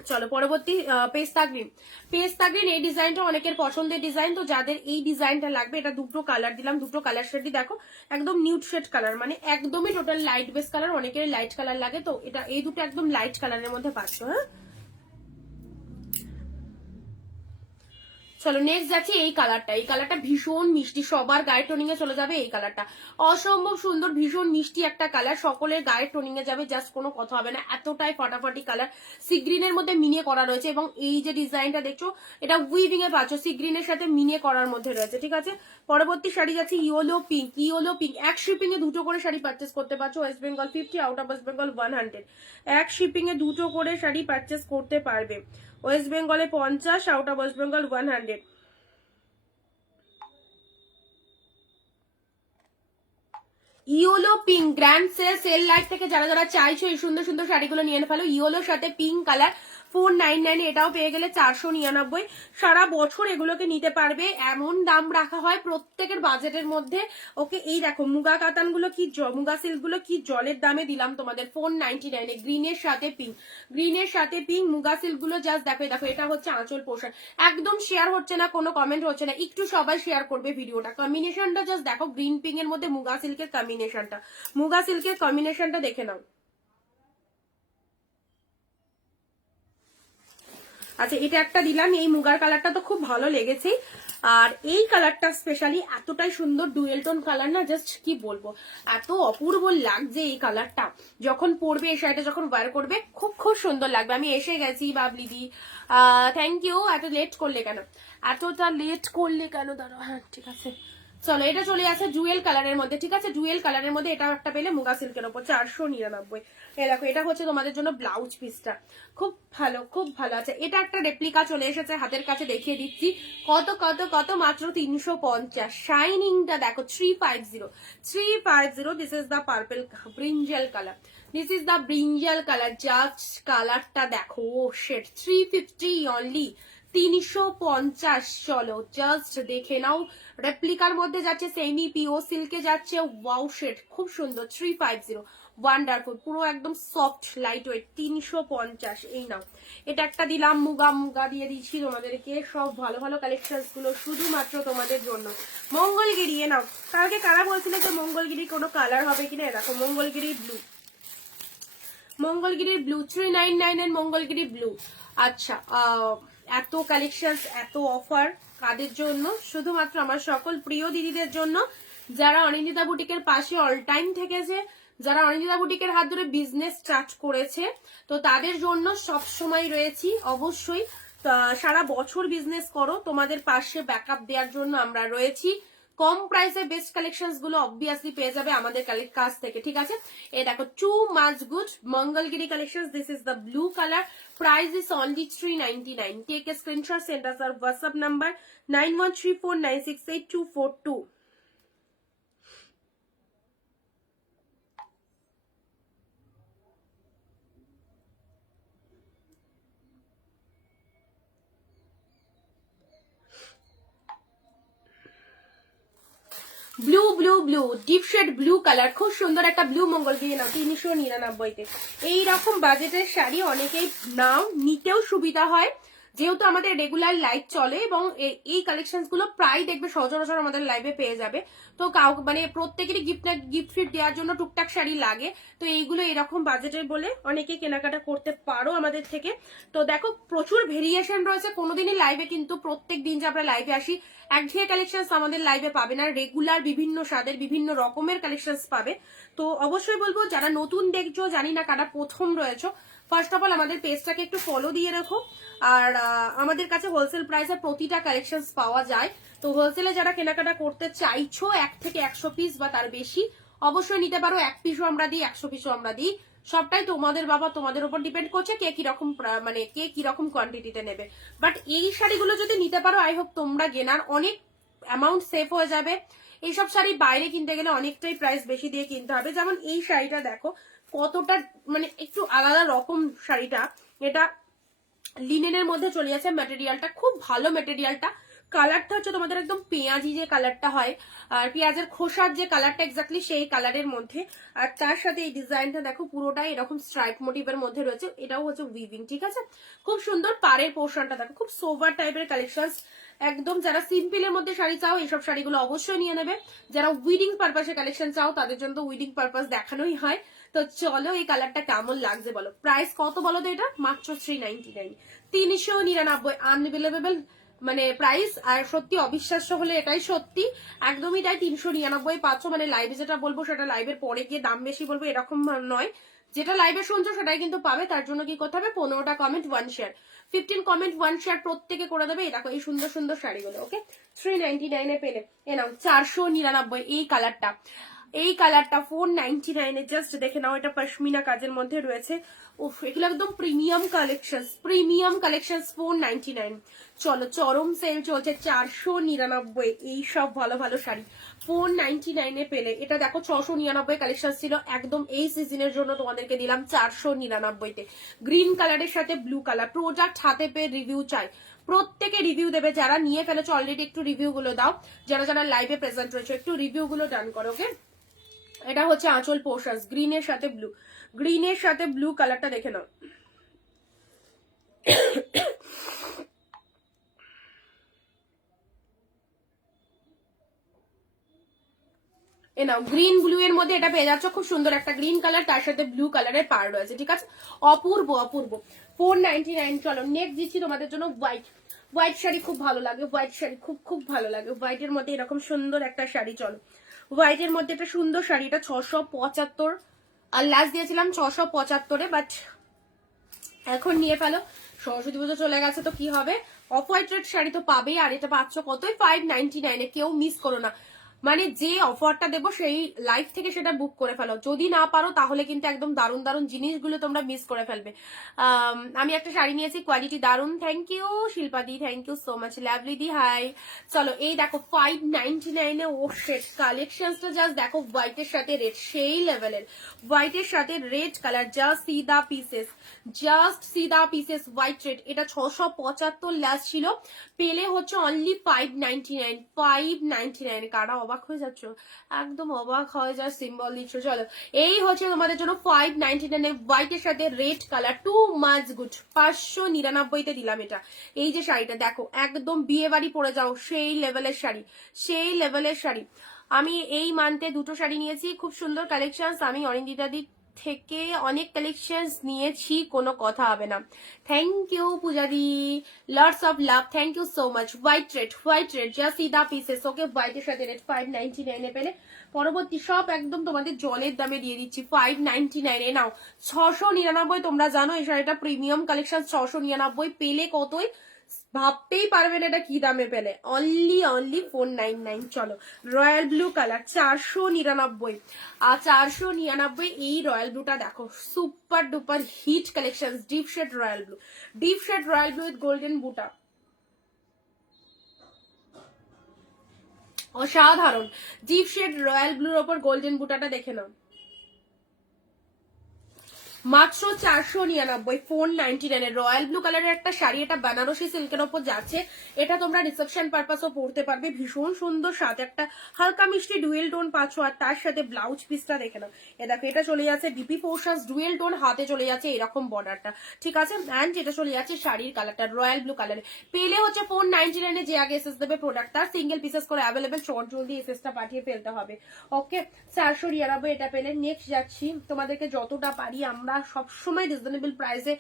চলো পরবর্তী পেস্তা গ্রিন, পেস্তা গ্রিন এই ডিজাইনটা অনেকের পছন্দের ডিজাইন। তো যাদের এই ডিজাইনটা লাগবে, এটা দুটো কালার দিলাম, দুটো কালার শেডই দেখো, একদম নিউড শেড কালার, মানে একদমই টোটাল লাইট বেস কালার। অনেকের লাইট কালার লাগে, তো এটা এই দুটো একদম লাইট কালারের মধ্যে পাচ্ছ। হ্যাঁ চলো নেক্সট যাচ্ছে এই কালারটা, এই কালারটা ভীষণ মিষ্টি, সবার গায়ের টোনিং এ চলে যাবে এই কালারটা। অসম্ভব সুন্দর, ভীষণ মিষ্টি একটা কালার, সকলের গায়ের টোনিং এ যাবে, জাস্ট কোনো কথা হবে না, এতটাই ফাটাফাটি কালার। সি গ্রিনের মধ্যে মিনে করা রয়েছে, এবং এই যে ডিজাইনটা দেখছো এটা উইভিং এ পাচ্ছ, সি গ্রিনের সাথে মিনে করার মধ্যে রয়েছে, ঠিক আছে। পরবর্তী শাড়ি যাচ্ছে ইয়েলো পিঙ্ক, ইয়েলো পিঙ্ক। এক শিপিং এ দুটো করে শাড়ি পারচেস করতে পারছো, West Bengal 50, out of West Bengal 100। এক শিপিং এ দুটো করে শাড়ি পারচেস করতে পারবে, ওয়েস্ট বেঙ্গলে 50, out of West Bengal 100। Yellow pink grand sale light থেকে যারা যারা চাইছো এই সুন্দর সুন্দর শাড়িগুলো নিয়ে ফেলো। ইয়েলোর সাথে পিঙ্ক কালার 499, এটাও পেয়ে গেলে 499। সারা বছর এগুলোকে নিতে পারবে, এমন দাম রাখা হয় প্রত্যেকের বাজেটের মধ্যে। ওকে এই দেখো মুগা কাতানগুলো কি, মুগা সিল্কগুলো কি জলের দামে দিলাম তোমাদের 499। গ্রিনের সাথে পিঙ্ক, গ্রিনের সাথে পিঙ্ক মুগা সিল্কগুলো জাস্ট দেখো, দেখো এটা হচ্ছে আঁচল পোশাক। একদম শেয়ার হচ্ছে না, কোনো কমেন্ট হচ্ছে না, একটু সবাই শেয়ার করবে ভিডিওটা। কম্বিনেশনটা জাস্ট দেখো, গ্রিন পিঙ্ক এর মধ্যে মুগা সিল্কের কম্বিনেশনটা, মুগা সিল্কের কম্বিনেশনটা দেখে নাও। আচ্ছা এটা একটা দিলাম, এই মুগার কালারটা তো খুব ভালো লেগেছে। আর এই কালারটা স্পেশালি এতটাই সুন্দর, ডুয়েল টোন কালার না, জাস্ট কি বলবো, এত অপূর্ব লাগছে এই কালারটা। যখন পরবে এই শাড়িটা, যখন ওয়্যার করবে খুব খুব সুন্দর লাগবে। আমি এসে গেছি বাবলিদি, থ্যাংক ইউ। এত লেট করলে কেন, এতটা লেট করলে কেন, দাঁড়ো। হ্যাঁ ঠিক আছে, চলো এটা চলে আসে জুয়েল কালারের মধ্যে, ঠিক আছে? জুয়েল কালারের মধ্যে এটা একটা পেলে মুগা সিল্কের ওপর 499। এই দেখো এটা হচ্ছে তোমাদের জন্য ব্লাউজ পিসটা, খুব ভালো খুব ভালো আছে। এটা একটা রেপ্লিকা চলে এসেছে হাতের কাছে, দেখিয়ে দিচ্ছি কত কত কত, মাত্র 350। শাইনিংটা দেখো 350। This is the purple brinjal colour, this is the brinjal colour. Just কালারটা দেখো, ও শেড 350 অনলি, 350। চলো জাস্ট দেখে নাও, রেপ্লিকার মধ্যে যাচ্ছে, সেমি পিও সিল্কে যাচ্ছে, ওয়াও শেড খুব সুন্দর। 350 ওয়ান্ডারফুল, পুরো একদম সফট লাইট ওয়েট, 350। এই নাও এটা একটা দিলাম, মুগা মুগা দিয়ে দিচ্ছি তোমাদেরকে। সব ভালো ভালো কালেকশন গুলো শুধুমাত্র তোমাদের জন্য। মঙ্গলগিরি এ নাও, কালকে কারা বলছিল যে মঙ্গলগিরি কোনো কালার হবে কিনা, দেখো মঙ্গলগিরি ব্লু, মঙ্গলগিরি ব্লু 399 এর মঙ্গলগিরি ব্লু। আচ্ছা এত কালেকশন, এত অফার কাদের জন্য? শুধুমাত্র আমার সকল প্রিয় দিদিদের জন্য, যারা অনিন্দিতা বুটিকের পাশে অল টাইম থেকেছে, যারা অনিন্দিতা বুটিকের হাত ধরে বিজনেস স্টার্ট করেছে, তো তাদের জন্য সব সময় রয়েছি। অবশ্যই সারা বছর বিজনেস করো, তোমাদের পাশে ব্যাকআপ দেওয়ার জন্য আমরা রয়েছি। কম প্রাইসে বেস্ট কালেকশনস গুলো অবভিয়াসলি পেয়ে যাবে আমাদের কাছ থেকে, ঠিক আছে? এই দেখো two much good Mangalagiri collection, this is the blue colour, price is only 399. Take a screenshot, send us our WhatsApp number 9134968242. Blue blue blue deep shade blue colour, খুব সুন্দর একটা ব্লু মঙ্গলগিরি নাও 399-তে। এইরকম বাজেটের শাড়ি অনেকেই নাও, নিতেও সুবিধা হয়, যেহেতু আমাদের রেগুলার লাইভ চলে এবং এই কালেকশন গুলো প্রায় দেখবে সচরাচর আমাদের লাইভে পেয়ে যাবে। তো মানে প্রত্যেকেরই গিফট ফিট দেওয়ার জন্য টুকটাক শাড়ি লাগে, তো এইগুলো এরকম বাজেটের বলে অনেকে কেনাকাটা করতে পারো আমাদের থেকে। তো দেখো প্রচুর ভেরিয়েশন রয়েছে, কোনোদিনই লাইভে কিন্তু প্রত্যেক দিন যে আমরা লাইভে আসি একঘেয়ে কালেকশন আমাদের লাইভে পাবে না, রেগুলার বিভিন্ন স্বাদের বিভিন্ন রকমের কালেকশন পাবে। তো অবশ্যই বলবো যারা নতুন দেখছো, জানি না কারা প্রথম রয়েছো, ফার্স্ট অফ অল আমাদের পেজটাকে একটু ফলো দিয়ে রাখো। আর আমাদের কাছে হোলসেল প্রাইসে প্রতিটা কালেকশন পাওয়া যায়। তো হোলসেলে যারা কেনাকাটা করতে চাইছো 1 থেকে 100 পিস বা তার বেশি, অবশ্যই নিতে পারো। 1 পিসও আমরা দিই, 100 পিসও আমরা দিই, সবটাই তোমাদের বাবা তোমাদের উপর ডিপেন্ড করছে কে কিরকম মানে কে কিরকম কোয়ান্টিটিতে নেবে। বাট এই শাড়িগুলো যদি নিতে পারো, আই হোপ তোমরা কেনার অনেক অ্যামাউন্ট সেভ হয়ে যাবে। এইসব শাড়ি বাইরে কিনতে গেলে অনেকটাই প্রাইস বেশি দিয়ে কিনতে হবে। যেমন এই শাড়িটা দেখো কতটা মানে একটু আলাদা রকম শাড়িটা, এটা লিনেনের মধ্যে চলে যাচ্ছে, ম্যাটেরিয়ালটা খুব ভালো, ম্যাটেরিয়ালটা কালারটা হচ্ছে তোমাদের একদম পেঁয়াজি যে কালারটা হয়, আর পেঁয়াজের খোসার যে কালারটা এক্স্যাক্টলি সেই কালারের মধ্যে। আর তার সাথে এই ডিজাইনটা দেখো পুরোটাই এরকম স্ট্রাইপ মোটিভের মধ্যে রয়েছে, এটাও হচ্ছে উইভিং, ঠিক আছে? খুব সুন্দর পাড়ের পোর্শনটা দেখো, খুব সোভার টাইপের কালেকশন। একদম যারা সিম্পলের মধ্যে শাড়ি চাও এইসব শাড়িগুলো অবশ্যই নিয়ে নেবে। যারা উইডিং পারপাসে কালেকশন চাও তাদের জন্য তো উইডিং পারপাস দেখানোই হয়। তো চলো এই কালারটা কেমন লাগছে বলো। প্রাইস কত বলো তো? এটা মাত্র 399, 399, আনবিলিভেবল মানে প্রাইস। আর সত্যি অবিশ্বাস্য হলে এটাই সত্যি, একদমই তাই। 399 পাচ্ছ, মানে লাইভে যেটা বলবো সেটা লাইভের পরে গিয়ে দাম বেশি বলবো এরকম নয়, যেটা লাইভে শুনছো সেটাই কিন্তু পাবে। তার জন্য কি করতে হবে? 15টা কমেন্ট 1 শেয়ার, 15 কমেন্ট 1 শেয়ার প্রত্যেকে করে দেবে। এই দেখো এই সুন্দর সুন্দর শাড়িগুলো, ওকে 399 এ পেলে। এ নাও 499 এই কালারটা, এই কালারটা 499 জাস্ট দেখে নাও। এটা পশমিনা কাজের মধ্যে রয়েছে। উফ, এগুলো একদম প্রিমিয়াম কালেকশন, প্রিমিয়াম কালেকশন। 499। চলো চরম সেল চলছে, 499 এই সব ভালো ভালো শাড়ি 499 এ পেলে। এটা দেখো 699 কালেকশন ছিল, একদম এই সিজনের জন্য তোমাদেরকে দিলাম 499-তে। গ্রিন কালারের সাথে ব্লু কালার, প্রোডাক্ট হাতে পেয়ে রিভিউ চাই, প্রত্যেকে রিভিউ দেবে। যারা নিয়ে ফেলেছো অলরেডি একটু রিভিউ গুলো দাও, যারা যারা লাইভে প্রেজেন্ট রয়েছে একটু রিভিউ গুলো ডান করো, ওকে? এটা হচ্ছে আঁচল পোর্শন, গ্রিনের সাথে ব্লু, গ্রিনের সাথে ব্লু কালারটা দেখে নাও। এ নাও গ্রিন ব্লু এর মধ্যে এটা পেয়ে যাচ্ছ, খুব সুন্দর একটা গ্রিন কালার, তার সাথে ব্লু কালারের পার রয়েছে, ঠিক আছে? অপূর্ব অপূর্ব। 499। চলো নেক্সট দিচ্ছি তোমাদের জন্য হোয়াইট, হোয়াইট শাড়ি খুব ভালো লাগে, হোয়াইট শাড়ি খুব খুব ভালো লাগে। হোয়াইটের মধ্যে এরকম সুন্দর একটা শাড়ি, চলো হোয়াইটের মধ্যে একটা সুন্দর শাড়ি, এটা 675 আর লাস্ট দিয়েছিলাম 675-এ, বাট এখন নিয়ে ফেলো, সরস্বতী পুজো চলে গেছে তো কি হবে, অফ হোয়াইট রেড শাড়ি তো পাবেই। আর এটা পাচ্ছ কতই? 599-এ, কেউ মিস করো না। মানে যে অফারটা দেবো সেই লাইভ থেকে সেটা বুক করে ফেলো, যদি না পারো তাহলে কিন্তু একদম দারুণ দারুণ জিনিসগুলো তোমরা মিস করে ফেলবে। আমি একটা শাড়ি নিয়েছি, কোয়ালিটি দারুণ। থ্যাংক ইউ শিল্পা দি, thank you so much. Lovely দি হাই। চলো এই দেখো 599 ও শেড কালেকশনসটা জাস্ট দেখো, হোয়াইটের সাথে রেড সেই লেভেলের, হোয়াইটের সাথে রেড কালার, জাস্ট সি দা পিসেস, জাস্ট সি দা পিসেস, হোয়াইট রেড। এটা 675 লাস ছিল, পেলে হচ্ছে অনলি 599, 599। কারা অবাক হয়ে যাচ্ছ, একদম অবাক হয়ে যাওয়ার সিম্বল দিচ্ছ। চলো এই হচ্ছে তোমাদের জন্য 599 হোয়াইটের সাথে red colour, too much good. 599 দিলাম এটা। এই যে শাড়িটা দেখো, একদম বিয়ে বাড়ি পরে যাও সেই লেভেলের শাড়ি, সেই লেভেলের শাড়ি। আমি এই মান্থে দুটো শাড়ি নিয়েছি, খুব সুন্দর কালেকশন। আমি অরিন্দিতা দি থেকে অনেক কালেকশন নিয়েছি, কোনো কথা হবে না। থ্যাংক ইউ পূজাদি, lots of love, thank you so much. White red just সিদা পিসেস, ওকে হোয়াইটের সাথে রেড 599 এ পেলে। পরবর্তী সব একদম তোমাদের জলের দামে দিয়ে দিচ্ছি 599 এ নাও। 699 তোমরা জানো এই শাড়িটা প্রিমিয়াম কালেকশন, 699 পেলে কতই ভাবতেই পারবেন এটা কি দামে পেলে, অনলি 499। চলো রয়্যাল ব্লু কালার 499, আর 499 এই রয়্যাল ব্লুটা দেখো, super duper hit collection. Deep shade royal blue, deep shade royal blue with golden বুটা, অসাধারণ। ডিপ শেড রয়্যাল ব্লুর ওপর গোল্ডেন বুটাটা দেখে নাও, মাত্র 499, 499 রয়্যাল ব্লু কালারের একটা শাড়ি। এটা বেনারসি সিল্কের ওপর যাচ্ছে, এটা তোমরা রিসেপশন পারপাসও পরতে পারবে, ভীষণ সুন্দর। সাথে একটা হালকা মিষ্টি ডুয়েল টোন পাচ্ছ, আর তার সাথে ব্লাউজ পিসটা দেখে নাও। এ দেখো এটা চলে যাচ্ছে বিপি পোর্শন ডুয়েল টোন, হাতে চলে যাচ্ছে এরকম বর্ডারটা, ঠিক আছে। অ্যান্ড এটা চলে যাচ্ছে শাড়ির কালারটা রয়্যাল ব্লু কালারে। পেলে হচ্ছে 499 যে আগে এসএস দেবে প্রোডাক্ট, তার সিঙ্গেল পিসেস করে অ্যাভেলেবেল, শর্ট জলদি এসএসটা পাঠিয়ে ফেলতে হবে। ওকে 499 এটা পেলে। নেক্সট যাচ্ছি, তোমাদেরকে যতটা পারি আমরা সবসময় রিজনেবল প্রাইসে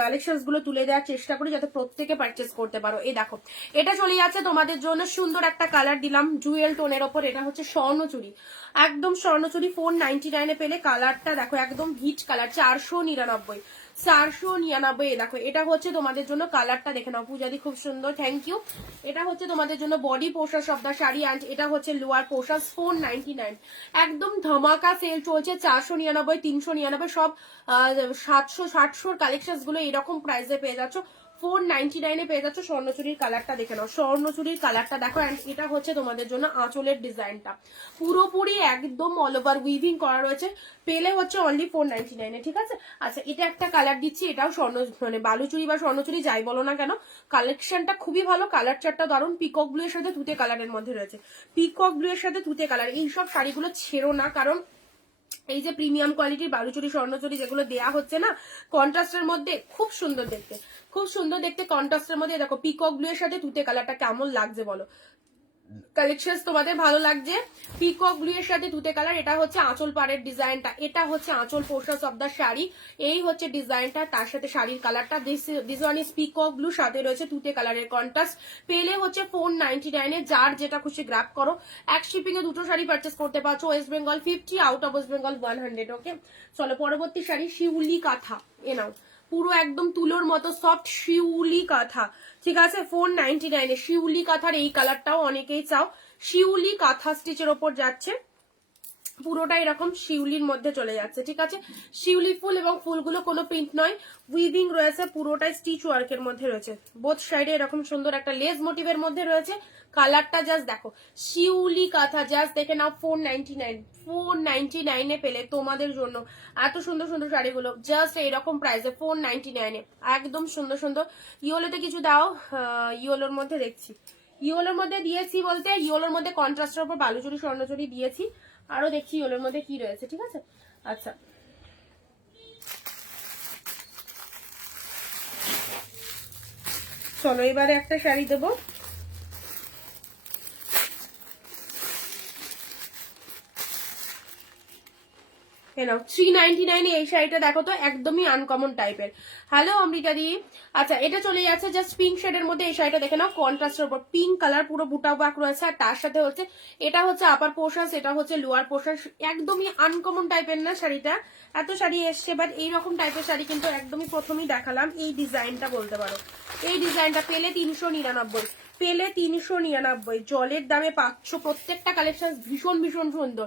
কালেকশন গুলো তুলে দেওয়ার চেষ্টা করি, যাতে প্রত্যেকে পারচেস করতে পারো। এই দেখো এটা চলে যাচ্ছে তোমাদের জন্য, সুন্দর একটা কালার দিলাম জুয়েল টোনের ওপর। এটা হচ্ছে স্বর্ণচুরি, একদম স্বর্ণচুরি, 499 পেলে। কালারটা দেখো একদম হিট কালার, 499, 499। দেখো এটা হচ্ছে তোমাদের জন্য কালারটা দেখে নাও পূজাদি, খুব সুন্দর, থ্যাংক ইউ। এটা হচ্ছে তোমাদের জন্য body portion of the sari, and এটা হচ্ছে লোয়ার পোর্শন, 499। একদম ধামাকা সেল চলছে, 499, 399 সব 700 700 কালেকশন গুলো এরকম প্রাইসে পেয়ে যাচ্ছ। 499 পেয়ে যাচ্ছ। স্বর্ণচুরির কালারটা দেখে নাও, স্বর্ণচুরির কালারটা দেখো। অ্যান্ড এটা হচ্ছে তোমাদের জন্য আঁচলের ডিজাইনটা, পুরোপুরি একদম অল ওভার উইভিং করা রয়েছে, পেলে হচ্ছে অনলি 499, ঠিক আছে। আচ্ছা এটা একটা কালার দিচ্ছি, এটাও স্বর্ণ মানে বালুচুরি বা স্বর্ণচুরি যাই বলো না কেন, কালেকশনটা খুবই ভালো। কালার চারটা দারুণ, পিকক ব্লু এর সাথে তুতে কালারের মধ্যে রয়েছে, পিকক ব্লু এর সাথে তুতে কালার। এইসব শাড়িগুলো ছেড়ো না, কারণ এই যে প্রিমিয়াম কোয়ালিটির বালুচুরি স্বর্ণচুরি যেগুলো দেয়া হচ্ছে না কন্ট্রাস্টের মধ্যে, খুব সুন্দর দেখতে, খুব সুন্দর দেখতে কন্ট্রাস্টের মধ্যে। দেখো পিকক ব্লু এর সাথে তুতে কালারটা কেমন লাগছে বলো, কালেকশন তোমাদের ভালো লাগছে? পিকক ব্লু এর সাথে তুতে কালার, এটা হচ্ছে আঁচল পাড়ের ডিজাইনটা, এটা হচ্ছে আঁচল পোর্শন অফ দা শাড়ি, এই হচ্ছে ডিজাইনটা, তার সাথে শাড়ির কালারটা। This one is peacock blue, সাথে রয়েছে তুতে কালারের কন্ট্রাস্ট। পেলে হচ্ছে 499, যার যেটা খুশি গ্র্যাব করো। এক শিপিং এ দুটো শাড়ি পারচেস করতে পারছো, West Bengal 50, out of West Bengal 100। ওকে চলো পরবর্তী শাড়ি, শিউলি কাঁথা। এ নাও পুরো একদম তুলোর মতো সফট শিউলি কাঁথা, ঠিক আছে। 499 শিউলি কাঁথার এই কালারটাও অনেকেই চাও। শিউলি কাঁথা স্টিচের ওপর যাচ্ছে, পুরোটা এরকম শিউলির মধ্যে চলে যাচ্ছে, ঠিক আছে। শিউলি ফুল, এবং ফুলগুলো কোনো প্রিন্ট নয়, উইভিং রয়েছে, পুরোটাই স্টিচ ওয়ার্কের মধ্যে রয়েছে। বোথ সাইডে এরকম সুন্দর একটা লেস মোটিভের মধ্যে রয়েছে। কালারটা জাস্ট দেখো, শিউলি কাঁথা, জাস্ট দেখে নাও। 499, 499 পেলে তোমাদের জন্য এত সুন্দর সুন্দর শাড়িগুলো, জাস্ট এরকম প্রাইসে 499, একদম সুন্দর সুন্দর। ইয়েলোতে কিছু দাও, ইয়েলোর মধ্যে দেখছি, ইয়েলোর মধ্যে দিয়েছি বলতে ইয়েলোর মধ্যে কন্ট্রাস্টের উপর বালুচুরি স্বর্ণচুরি দিয়েছি, আরো দেখছি ওর মধ্যে কি রয়েছে, ঠিক আছে। আচ্ছা চলো এবারে একটা শাড়ি দেবো, নাও 399 এই শাড়িটা দেখো তো, একদমই আনকমন টাইপের। হ্যালো অমৃতা দি, আচ্ছা এটা চলে যাচ্ছে জাস্ট পিঙ্ক শেডের মধ্যে। এই শাড়িটা দেখে নাও, কন্ট্রাস্টের উপর পিঙ্ক কালার, পুরো বুটা ওয়ার্ক রয়েছে, আর তার সাথে হচ্ছে এটা হচ্ছে আপার পোর্শন, এটা হচ্ছে লোয়ার পোর্শন। একদমই আনকমন টাইপের না শাড়িটা, এত শাড়ি এসছে বাট এইরকম টাইপের শাড়ি কিন্তু একদমই প্রথমেই দেখালাম। এই ডিজাইনটা বলতে পারো, এই ডিজাইনটা পেলে 399, পেলে 399, জলের দামে পাচ্ছ। প্রত্যেকটা কালেকশন ভীষণ ভীষণ সুন্দর।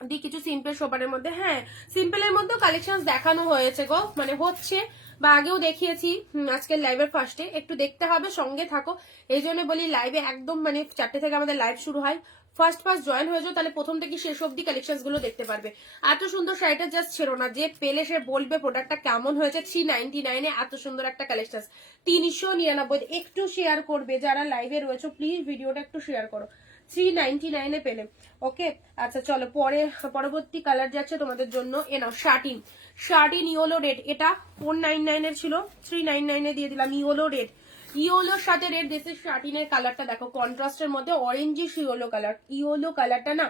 দি কিছু সিম্পল সোপারের মধ্যে, হ্যাঁ সিম্পলের মধ্যেও কালেকশন দেখানো হয়েছে গো, মানে হচ্ছে বা আগেও দেখিয়েছি। আজকের লাইভের ফার্স্টে একটু দেখতে হবে, সঙ্গে থাকো। এই জন্য বলি লাইভে একদম মানে 4টে থেকে আমাদের লাইভ শুরু হয়, ফার্স্ট জয়েন হয়ে যাও, তাহলে প্রথম থেকে শেষ অব্দি কালেকশন গুলো দেখতে পারবে। এত সুন্দর শাড়িটা জাস্ট ছেড়ো না, যে পেলে সে বলবে প্রোডাক্টটা কেমন হয়েছে। 399 এত সুন্দর একটা কালেকশন, 399। একটু শেয়ার করবে যারা লাইভে রয়েছে, প্লিজ ভিডিওটা একটু শেয়ার করো। 399 পেলে, ওকে। আচ্ছা চলো পরবর্তী কালার যাচ্ছে তোমাদের জন্য। এ নাও শার্টিন ইয়েলো রেড, এটা 499 ছিল, 399 দিয়ে দিলাম। ইয়েলো রেড, ইয়েলোর সাথে রেড। দিস ইজ শার্টিনের কালারটা দেখো, কন্ট্রাস্টের মধ্যে অরেঞ্জিশ ইয়েলো কালার। ইয়েলো কালারটা না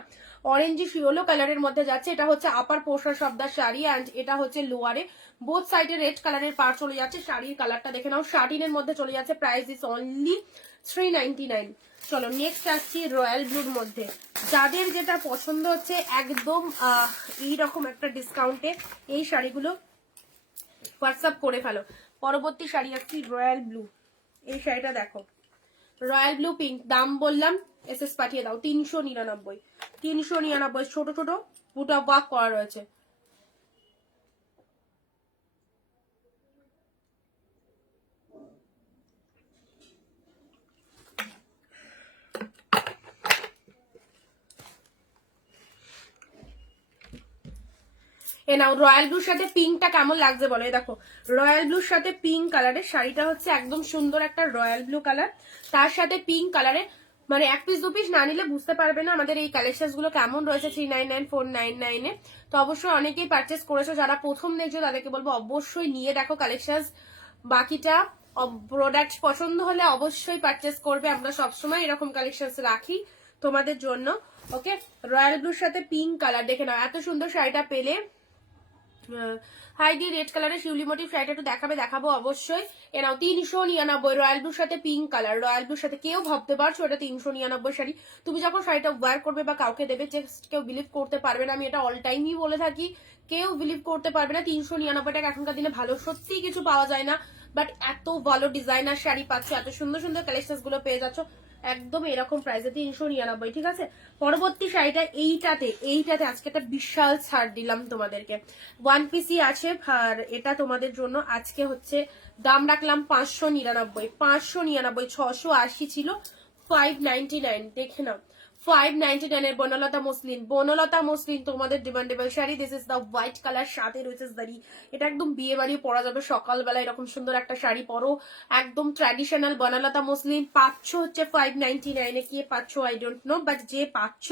অরেঞ্জিশ ইয়েলো কালারের মধ্যে যাচ্ছে। এটা হচ্ছে upper portion of the sari and এটা হচ্ছে লোয়ারে। বোথ সাইডে রেড কালারের পার চলে যাচ্ছে। শাড়ির কালারটা দেখে নাও, শার্টিনের মধ্যে চলে যাচ্ছে। Price is only 399। চলো নেক্সট আসছি রয়্যাল ব্লুর মধ্যে। যাদের যেটা পছন্দ হচ্ছে একদম এইরকম একটা ডিসকাউন্টে এই শাড়িগুলো হোয়াটসঅ্যাপ করে ফেলো। পরবর্তী শাড়ি আসছি রয়্যাল ব্লু। এই শাড়িটা দেখো, রয়্যাল ব্লু পিঙ্ক। দাম বললাম, এসএস পাঠিয়ে দাও। 399, 399। ছোট ছোট বুটা ওয়ার্ক করা রয়েছে। এ নাও, রয়্যাল ব্লুর সাথে পিঙ্কটা কেমন লাগছে বলো। এই দেখো রয়্যাল ব্লুর সাথে পিঙ্ক কালারের শাড়িটা হচ্ছে একদম সুন্দর একটা রয়্যাল ব্লু কালার, তার সাথে পিঙ্ক কালারের। মানে এক পিস দু পিস না নিলে বুঝতে পারবে না আমাদের এই কালেকশন গুলো কেমন রয়েছে 399, 499 তো অবশ্যই অনেকেই পারচেস করেছো, যারা প্রথম দেখছো তাদেরকে বলবো অবশ্যই নিয়ে দেখো কালেকশন। বাকিটা প্রোডাক্ট পছন্দ হলে অবশ্যই পারচেস করবে। আমরা সবসময় এরকম কালেকশন রাখি তোমাদের জন্য, ওকে। রয়্যাল ব্লুর সাথে পিঙ্ক কালার দেখে নাও, এত সুন্দর শাড়িটা পেলে। হাইডি রেড কালারের শিউলি মোটিভ শাড়িটা একটু দেখাবো অবশ্যই। এ নাও 399, রয়্যাল ব্লুর সাথে পিঙ্ক কালার। রয়্যাল ব্লুর সাথে কেউ ভাবতে পারছো এটা 399 শাড়ি। তুমি যখন শাড়িটা ওয়্যার করবে বা কাউকে দেবে, কেউ বিলিভ করতে পারবে না। আমি এটা অল টাইমই বলে থাকি, কেউ বিলিভ করতে পারবে না। 399 টাকা এখনকার দিনে ভালো সত্যি কিছু পাওয়া যায় না, বাট এত ভালো ডিজাইনার শাড়ি পাচ্ছ, এত সুন্দর সুন্দর কালেকশন গুলো পেয়ে যাচ্ছ একদম এরকম প্রাইসে 399, ঠিক আছে। পরবর্তী শাড়িটা এইটাতে আজকে একটা বিশাল ছাড় দিলাম তোমাদেরকে। ওয়ান পিসি আছে আর এটা তোমাদের জন্য আজকে হচ্ছে দাম রাখলাম 599, 599। 680 ছিল, 599। দেখে নাও 599 এর বনলতা মসলিন তোমাদের demandable sari. This is the white colour, সাথে রয়েছে জারি। এটা একদম বিয়ে বাড়ি পরা যাবে, সকালবেলা এরকম সুন্দর একটা শাড়ি পরো, একদম ট্র্যাডিশনাল বনলতা মসলিন। পাচ্ছ হচ্ছে 599 কি পাচ্ছ আই ডোন্ট নো, বাট যে পাচ্ছ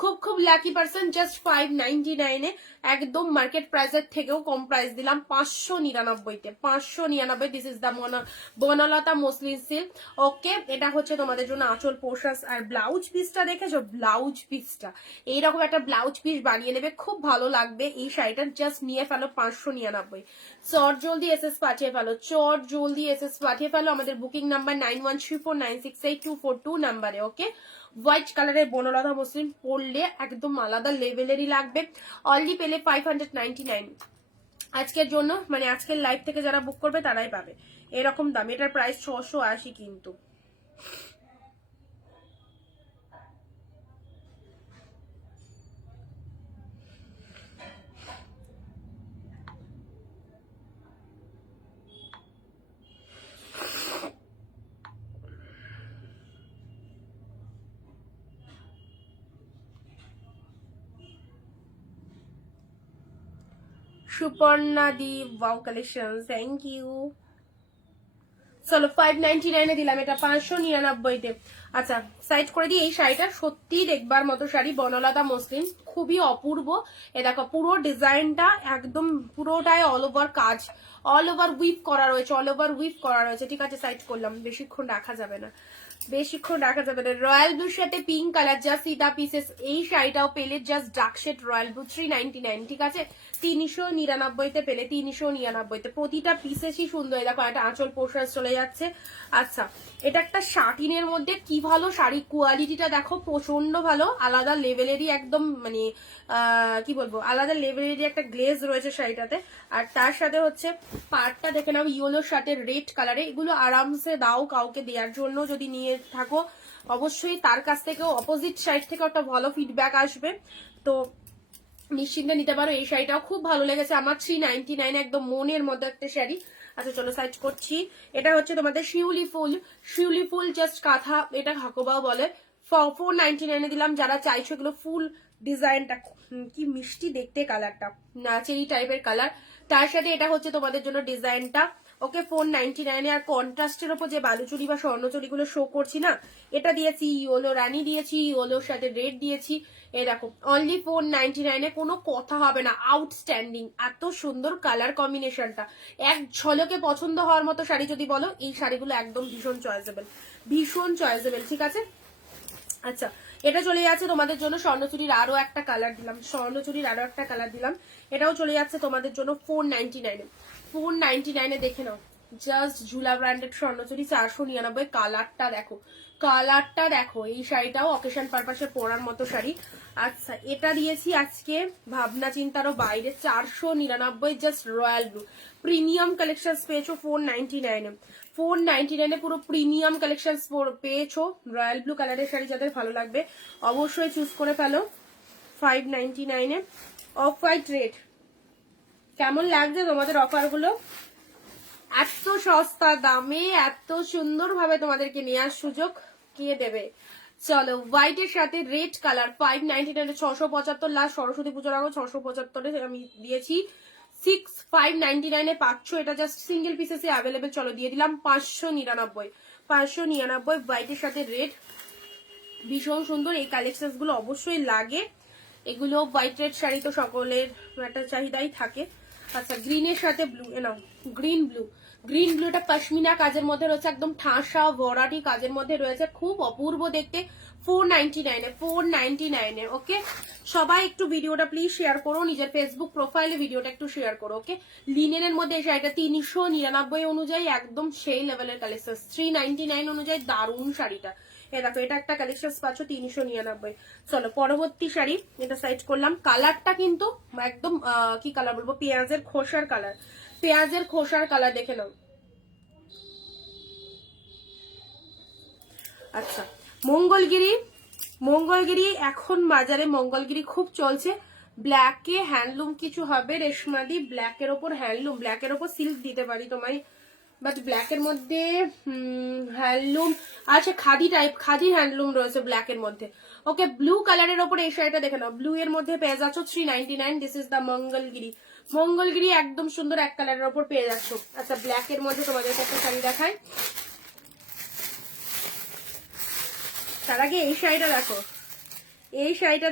খুব খুব লাকি পার্সন। জাস্ট 599 একদম মার্কেট প্রাইসের থেকেও কম প্রাইস দিলাম 599 599। This is the Banalata muslin silk, okay. এটা হচ্ছে তোমাদের জন্য আঁচল পোশাক। আর ব্লাউজ পিসটা দেখেছো, ব্লাউজ পিসটা এইরকম একটা ব্লাউজ পিস বানিয়ে নেবে, খুব ভালো লাগবে এই শাড়িটা। জাস্ট নিয়ে ফেলো 599। চট জলদি এসএস পাঠিয়ে ফেলো, চট জলদি এসএস পাঠিয়ে ফেলো আমাদের বুকিং নাম্বার 9134968242 নাম্বারে, ওকে। হোয়াইট কালারের বনলতা মসলিন পরলে একদম আলাদা লেভেলেরই লাগবে। অলরেডি পেলে 599 আজকের জন্য, মানে আজকের লাইভ থেকে যারা বুক করবে তারাই পাবে এরকম দাম। এটার প্রাইস 680 কিন্তু। সুপর্ণা দি ওয়াও কালেকশন, থ্যাংক ইউ। চলো 599 দিলাম, এটা 599 আচ্ছা সাইড করে দিই। এই শাড়িটা সত্যি দেখবার মতো শাড়ি, বনলতা মসলিন, খুবই অপূর্ব। এ দেখো পুরো ডিজাইনটা একদম পুরোটাই অল ওভার কাজ, অল ওভার উইপ করা রয়েছে, ঠিক আছে। সাইড করলাম, বেশিক্ষণ রাখা যাবে না। রয়্যাল ব্লুর সাথে পিঙ্ক কালার, জাস্ট সিটা পিসেস। এই শাড়িটাও পেলে just dark shade royal blue 399, ঠিক আছে। 399 পেলে 399। প্রতিটা পিসেসই সুন্দর। দেখো একটা আঁচল পোশাক চলে যাচ্ছে। আচ্ছা এটা একটা শাটিনের মধ্যে কি ভালো শাড়ি, কোয়ালিটিটা দেখো প্রচন্ড ভালো, আলাদা লেভেলেরই একদম, মানে কি বলবো, আলাদা লেভেলেরই একটা গ্লেজ রয়েছে শাড়িটাতে। আর তার সাথে হচ্ছে পার্টটা দেখে নাও, ইয়েলোর সাথে রেড কালারে। এগুলো আরামসে দাও কাউকে দেওয়ার জন্য, যদি নিয়ে থাকো অবশ্যই তার কাছ থেকেও অপোজিট সাইড থেকে একটা ভালো ফিডব্যাক আসবে, তো নিশ্চিন্তে নিতে পারো। এই শাড়িটাও খুব ভালো লেগেছে আমার, 399, একদম মনের মধ্যে একটা শাড়ি। আচ্ছা চলো সাইজ করছি। এটা হচ্ছে তোমাদের শিউলি ফুল জাস্ট কাঁথা, এটা হাকোবাও বলে। 499 দিলাম। যারা চাইছো এগুলো ফুল ডিজাইনটা কি মিষ্টি দেখতে, কালারটা চেরি টাইপের কালার, তার সাথে এটা হচ্ছে তোমাদের জন্য ডিজাইনটা। ওকে 499 আর কন্ট্রাস্টের ওপর যে বালুচুরি বা স্বর্ণচুরি গুলো শো করছি না, এটা দিয়েছি ইয়েলো রানী দিয়েছি, ইয়েলোর সাথে রেড দিয়েছি। এই দেখো অনলি 499, কোনো কথা হবে না, আউটস্ট্যান্ডিং। এত সুন্দর কালার কম্বিনেশনটা, এক ঝলকে পছন্দ হওয়ার মতো শাড়ি যদি বলো, এই শাড়িগুলো একদম ভীষণ চয়েসেবল, ঠিক আছে। আচ্ছা এটা চলে যাচ্ছে তোমাদের জন্য স্বর্ণচুরির আরো একটা কালার দিলাম, এটাও চলে যাচ্ছে তোমাদের জন্য 499 দেখে নাও। জাস্ট ঝুলা ব্র্যান্ডেড স্বর্ণচুরি 499। কালারটা দেখো। এই শাড়িটাও অকেশন পারপাসে পরার মতো শাড়ি। আচ্ছা এটা দিয়েছি আজকে ভাবনা চিন্তারও বাইরে, 499, just royal blue premium collection পেয়েছো 499 পুরো প্রিমিয়াম কালেকশন পেয়েছো। রয়্যাল ব্লু কালারের শাড়ি যাদের ভালো লাগবে অবশ্যই চুজ করে ফেলো। 599 অফ হোয়াইট রেড। কেমন লাগছে তোমাদের অফারগুলো? এত সস্তা দামে এত সুন্দর ভাবে তোমাদেরকে নেওয়ার সুযোগ কে দেবে? চলো হোয়াইটের সাথে রেড কালার 599, 675 লাস্ট সরস্বতী পুজোর আগে 675 আমি দিয়েছি। 599 পাচ্ছ, এটা জাস্ট সিঙ্গেল পিসেসে অ্যাভেলেবেল। চলো দিয়ে দিলাম 599 হোয়াইটের সাথে রেড, ভীষণ সুন্দর। এই কালেকশন গুলো অবশ্যই লাগে, এগুলো হোয়াইট রেড শাড়ি তো সকলের একটা চাহিদাই থাকে। আচ্ছা গ্রিনের সাথে ব্লু, নাও গ্রিন ব্লুটা পশমিনা কাজের মধ্যে রয়েছে, একদম ঠাসা ভরাটি কাজের মধ্যে রয়েছে, খুব অপূর্ব দেখতে। 499 ওকে। সবাই একটু ভিডিওটা প্লিজ শেয়ার করো, নিজের ফেসবুক প্রোফাইলে ভিডিওটা একটু শেয়ার করো। ওকে লিনেনের মধ্যে এই শাড়িটা 399 অনুযায়ী একদম সেই লেভেলের কালেকশন, 399 অনুযায়ী দারুণ শাড়িটা। দেখো এটা একটা কালেকশন পাচ্ছ 399। চলো পরবর্তী শাড়ি, এটা সাইড করলাম। কালারটা কিন্তু একদম কি কালার বলবো, পেঁয়াজের খোসার কালার দেখে নাও। আচ্ছা মঙ্গলগিরি এখন বাজারে মঙ্গলগিরি খুব চলছে। ব্ল্যাকে হ্যান্ডলুম কিছু হবে রেশমাদি, ব্ল্যাকের ওপর হ্যান্ডলুম, ব্ল্যাকের ওপর সিল্ক দিতে পারি তোমায়, বাট ব্ল্যাকের মধ্যে হ্যান্ডলুম আছে, খাদি হ্যান্ডলুম রয়েছে ব্ল্যাকের মধ্যে। ওকে ব্লু কালারের ওপর এই শাড়িটা দেখে নাও, ব্লু এর মধ্যে পেয়ে যাচ্ছ 399। দিস ইজ দ্য মঙ্গলগিরি একদম সুন্দর এক কালারের ওপর পেয়ে যাচ্ছ। আচ্ছা ব্ল্যাকের মধ্যে তোমাদেরকে একটা শাড়ি দেখাই, তার আগে এই শাড়িটা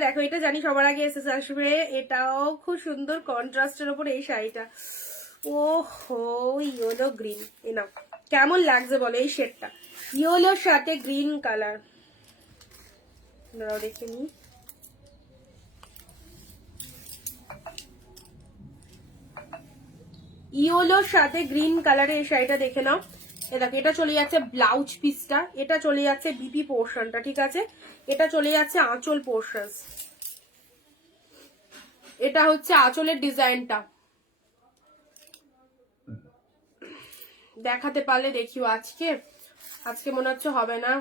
দেখো, এটা জানি সবার আগে এসে আসবে। এটাও খুব সুন্দর কন্ট্রাস্টের ওপর এই শাড়িটা। ও হো ইয়েলো গ্রিন, নাও কেমন লাগছে বলো এই শেডটা, ইয়েলোর সাথে গ্রিন কালার। দেখে নি ইয়েলোর সাথে গ্রিন কালারের এই শাড়িটা দেখে নাও। দেখো এটা চলে যাচ্ছে ব্লাউজ পিসটা, এটা চলে যাচ্ছে বিপি পোর্শনটা, ঠিক আছে, এটা চলে যাচ্ছে আঁচল পোর্শন, এটা হচ্ছে আঁচলের ডিজাইনটা। দেখাতে পারলে দেখিও, আজকে মনে হচ্ছে হবে না,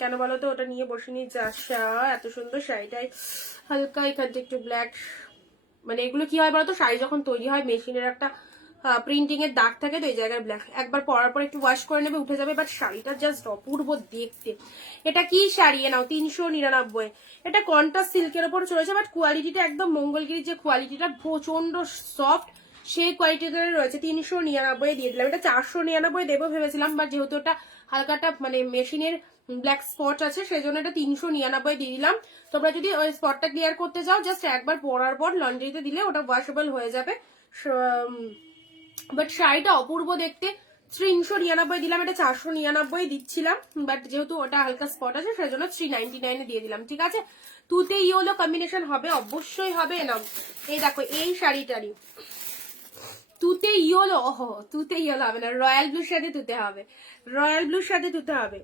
কেন বলো তো, ওটা নিয়ে বসিনি। যাশা এত সুন্দর শাড়িটাই হালকা এখানটা একটু ব্ল্যাক, মানে এগুলো কি হয় বলতো, শাড়ি যখন তৈরি হয় মেশিনের একটা প্রিন্টিং এর দাগ থাকে, তো এই জায়গায় ব্ল্যাক, একবার পরার পর একটু ওয়াশ করে নেবে উঠে যাবে, বাট শাড়িটা জাস্ট অপূর্ব দেখতে। এটা কি শাড়ি নাও 399, এটা কন্ট্রাস্ট সিল্কের ওপর চলেছে, বাট কোয়ালিটিটা একদম মঙ্গলগিরির যে কোয়ালিটিটা প্রচন্ড সফট, সেই কোয়ালিটিতে রয়েছে। 399 দিয়ে দিলাম। এটা 499 দেবো ভেবেছিলাম, বাট যেহেতু এটা হালকাটা মানে মেশিনের ব্ল্যাক স্পট আছে সেই জন্য এটা 399 দিয়ে দিলাম। তোমরা যদি ওই স্পটটা ক্লিয়ার করতে চাও জাস্ট একবার পরার পর লন্ড্রিতে দিলে ওটা ওয়াশেবল হয়ে যাবে। বাট শাড়িটা অপূর্ব দেখতে, 399 দিলাম, এটা 499 দিচ্ছিলাম, বাট যেহেতু ওটা হালকা স্পট আছে সেই জন্য 399 দিয়ে দিলাম, ঠিক আছে। তুতে ইয়েলো কম্বিনেশন হবে, অবশ্যই হবে না। এই দেখো এই শাড়িটারই তুতে ইয়েলো, তুতে ইয়েলো হবে না, রয়্যাল ব্লুর সাথে তুতে হবে,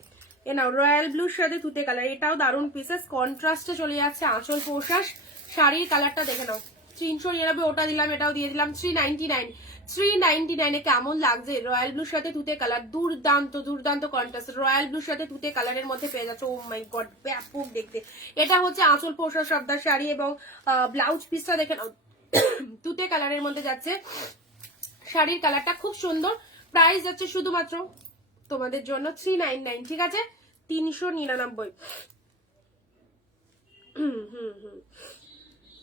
এ নাও রয়্যাল ব্লুর সাথে তুতে কালার, এটাও দারুণ পিসেস, কন্ট্রাস্টে চলে যাচ্ছে আঁচল পোশাক। শাড়ির কালারটা দেখে নাও, 399 ওটা দিলাম, এটাও দিয়ে দিলাম 399। 399 কেমন লাগছে? রয়্যাল ব্লুর সাথে তুতে কালার, দুর্দান্ত দুর্দান্ত কন্ট্রাস্ট। রয়্যাল ব্লুর সাথে তুতে কালারের মধ্যে পেয়ে যাচ্ছে। ও মাই গড, ব্যাপক দেখতে। এটা হচ্ছে আঁচল পোষা সর্দার শাড়ি এবং ব্লাউজ পিসটা দেখে নাও, তুতে কালারের মধ্যে যাচ্ছে। শাড়ির কালারটা খুব সুন্দর। প্রাইস যাচ্ছে শুধুমাত্র তোমাদের জন্য 399, ঠিক আছে? 399।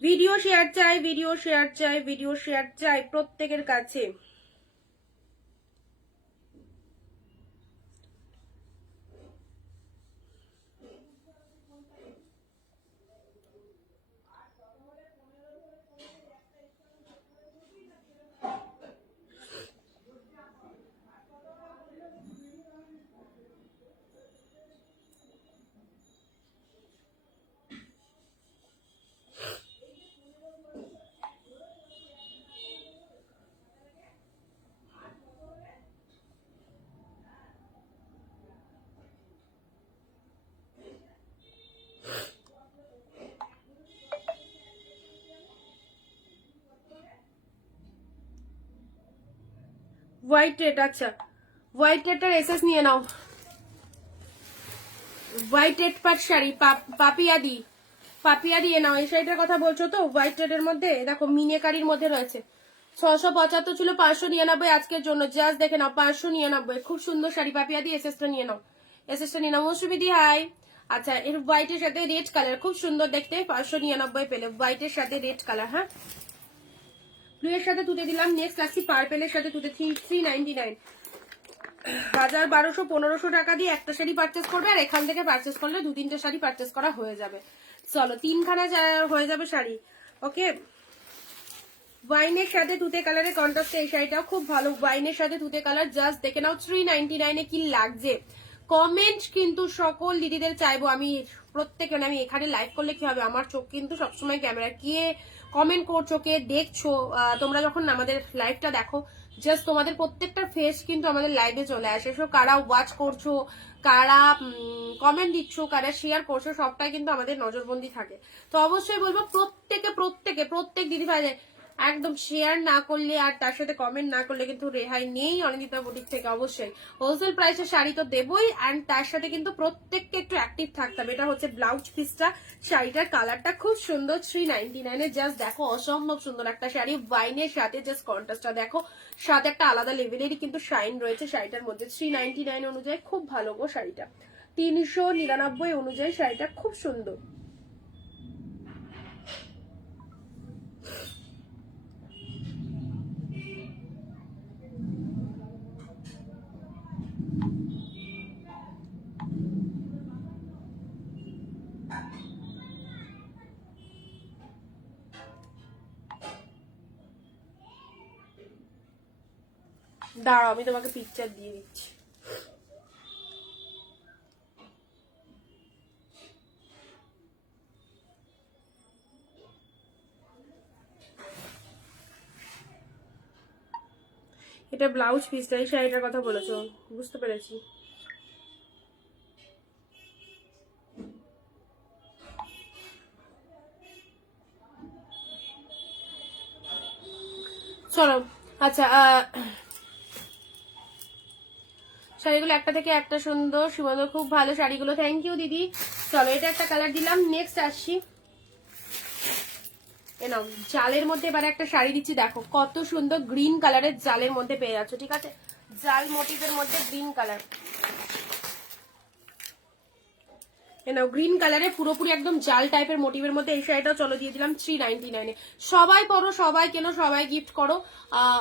ভিডিও শেয়ার চাই, ভিডিও শেয়ার চাই, ভিডিও শেয়ার চাই প্রত্যেকের কাছে। হোয়াইট রেড, আচ্ছা হোয়াইট রেডটার এসএস নিয়ে নাও। হোয়াইট রেড পাট শাড়ি, পাপিয়াদি, পাপিয়া দিয়ে নাও। এই শাড়িটার কথা বলছো তো? হোয়াইট রেডের মধ্যে দেখো মিনেকারির মধ্যে রয়েছে। 675 ছিল, 599 আজকের জন্য। জাস্ট দেখে নাও, 599। খুব সুন্দর শাড়ি। পাপিয়া দিয়ে এসএসটা নিয়ে নাও, এসএসটা নিয়ে নাও। মৌসুমি দি হাই। আচ্ছা, এর হোয়াইটের সাথে রেড কালার, খুব সুন্দর দেখতে। 599 পেলে হোয়াইটের সাথে রেড কালার। হ্যাঁ, ব্লু এর সাথে তুতে দিলাম। নেক্সট আসছি পার্পেলের সাথে তুতে, 399। বাজার 1200-1500 টাকা দিয়ে একটা শাড়ি পারচেস করবে, আর এখান থেকে পারচেস করলে 2-3টে শাড়ি পারচেস করা হয়ে যাবে। চলো, 3খানা হয়ে যাবে শাড়ি। ওকে, ওয়াইনের সাথে তুতে কালারের কন্ট্রাস্টে এই শাড়িটাও খুব ভালো। ওয়াইনের সাথে তুতে কালার, জাস্ট দেখে নাও 399 কি লাগছে। কমেন্ট কিন্তু সকল দিদিদের চাইবো আমি, প্রত্যেকে। আমি এখানে লাইভ করলে কি হবে, আমার চোখ কিন্তু সবসময় ক্যামেরা। কে কমেন্ট করছো, কে দেখছো, তোমরা যখন আমাদের লাইভটা দেখো, জাস্ট তোমাদের প্রত্যেকটা ফেস কিন্তু আমাদের লাইভে চলে আসে। সো কারা ওয়াচ করছো, কারা কমেন্ট দিচ্ছ, কারা শেয়ার করছো, সবটাই কিন্তু আমাদের নজরবন্দি থাকে। তো অবশ্যই বলবো প্রত্যেক দিদি ভাই একদম শেয়ার না করলে আর তার সাথে কমেন্ট না করলে কিন্তু রেহাই নেই অনিন্দিতা বুটিক থেকে। অবশ্যই হোলসেল প্রাইসে শাড়ি তো দেবই, অ্যান্ড তার সাথে কিন্তু প্রত্যেককে একটু অ্যাক্টিভ থাকতে হবে। এটা হচ্ছে ব্লাউজ পিসটা। শাড়িটার কালারটা খুব সুন্দর। 399 জাস্ট দেখো, অসম্ভব সুন্দর একটা শাড়ি। ওয়াইনের সাথে জাস্ট কন্ট্রাস্টটা দেখো, সাথে একটা আলাদা লেভেলেরই কিন্তু শাইন রয়েছে শাড়িটার মধ্যে। 399 অনুযায়ী খুব ভালো গো শাড়িটা। 399 অনুযায়ী শাড়িটা খুব সুন্দর। দাঁড়াও, আমি তোমাকে পিকচার দিয়ে দিচ্ছি। এটা ব্লাউজ পিসটা, এই শাড়িটার কথা বলেছো, বুঝতে পেরেছি। চলো, আচ্ছা, শাড়িগুলো একটা থেকে একটা সুন্দর। সুন্দর, খুব ভালো শাড়িগুলো, থ্যাংক ইউ দিদি। চলো, এটা একটা কালার দিলাম। নেক্সট আসছি, নাও জালের মধ্যে এবার একটা শাড়ি দিচ্ছি। দেখো কত সুন্দর গ্রিন কালারের জালের মধ্যে পেয়ে যাচ্ছ, ঠিক আছে? জাল মোটিভের মধ্যে গ্রিন কালার, নাও গ্রিন কালারে পুরোপুরি একদম জাল টাইপের মোটিভের মধ্যে এই শাড়িটাও চলো দিয়ে দিলাম 399। সবাই পরো, সবাই কেন, সবাই গিফট করো।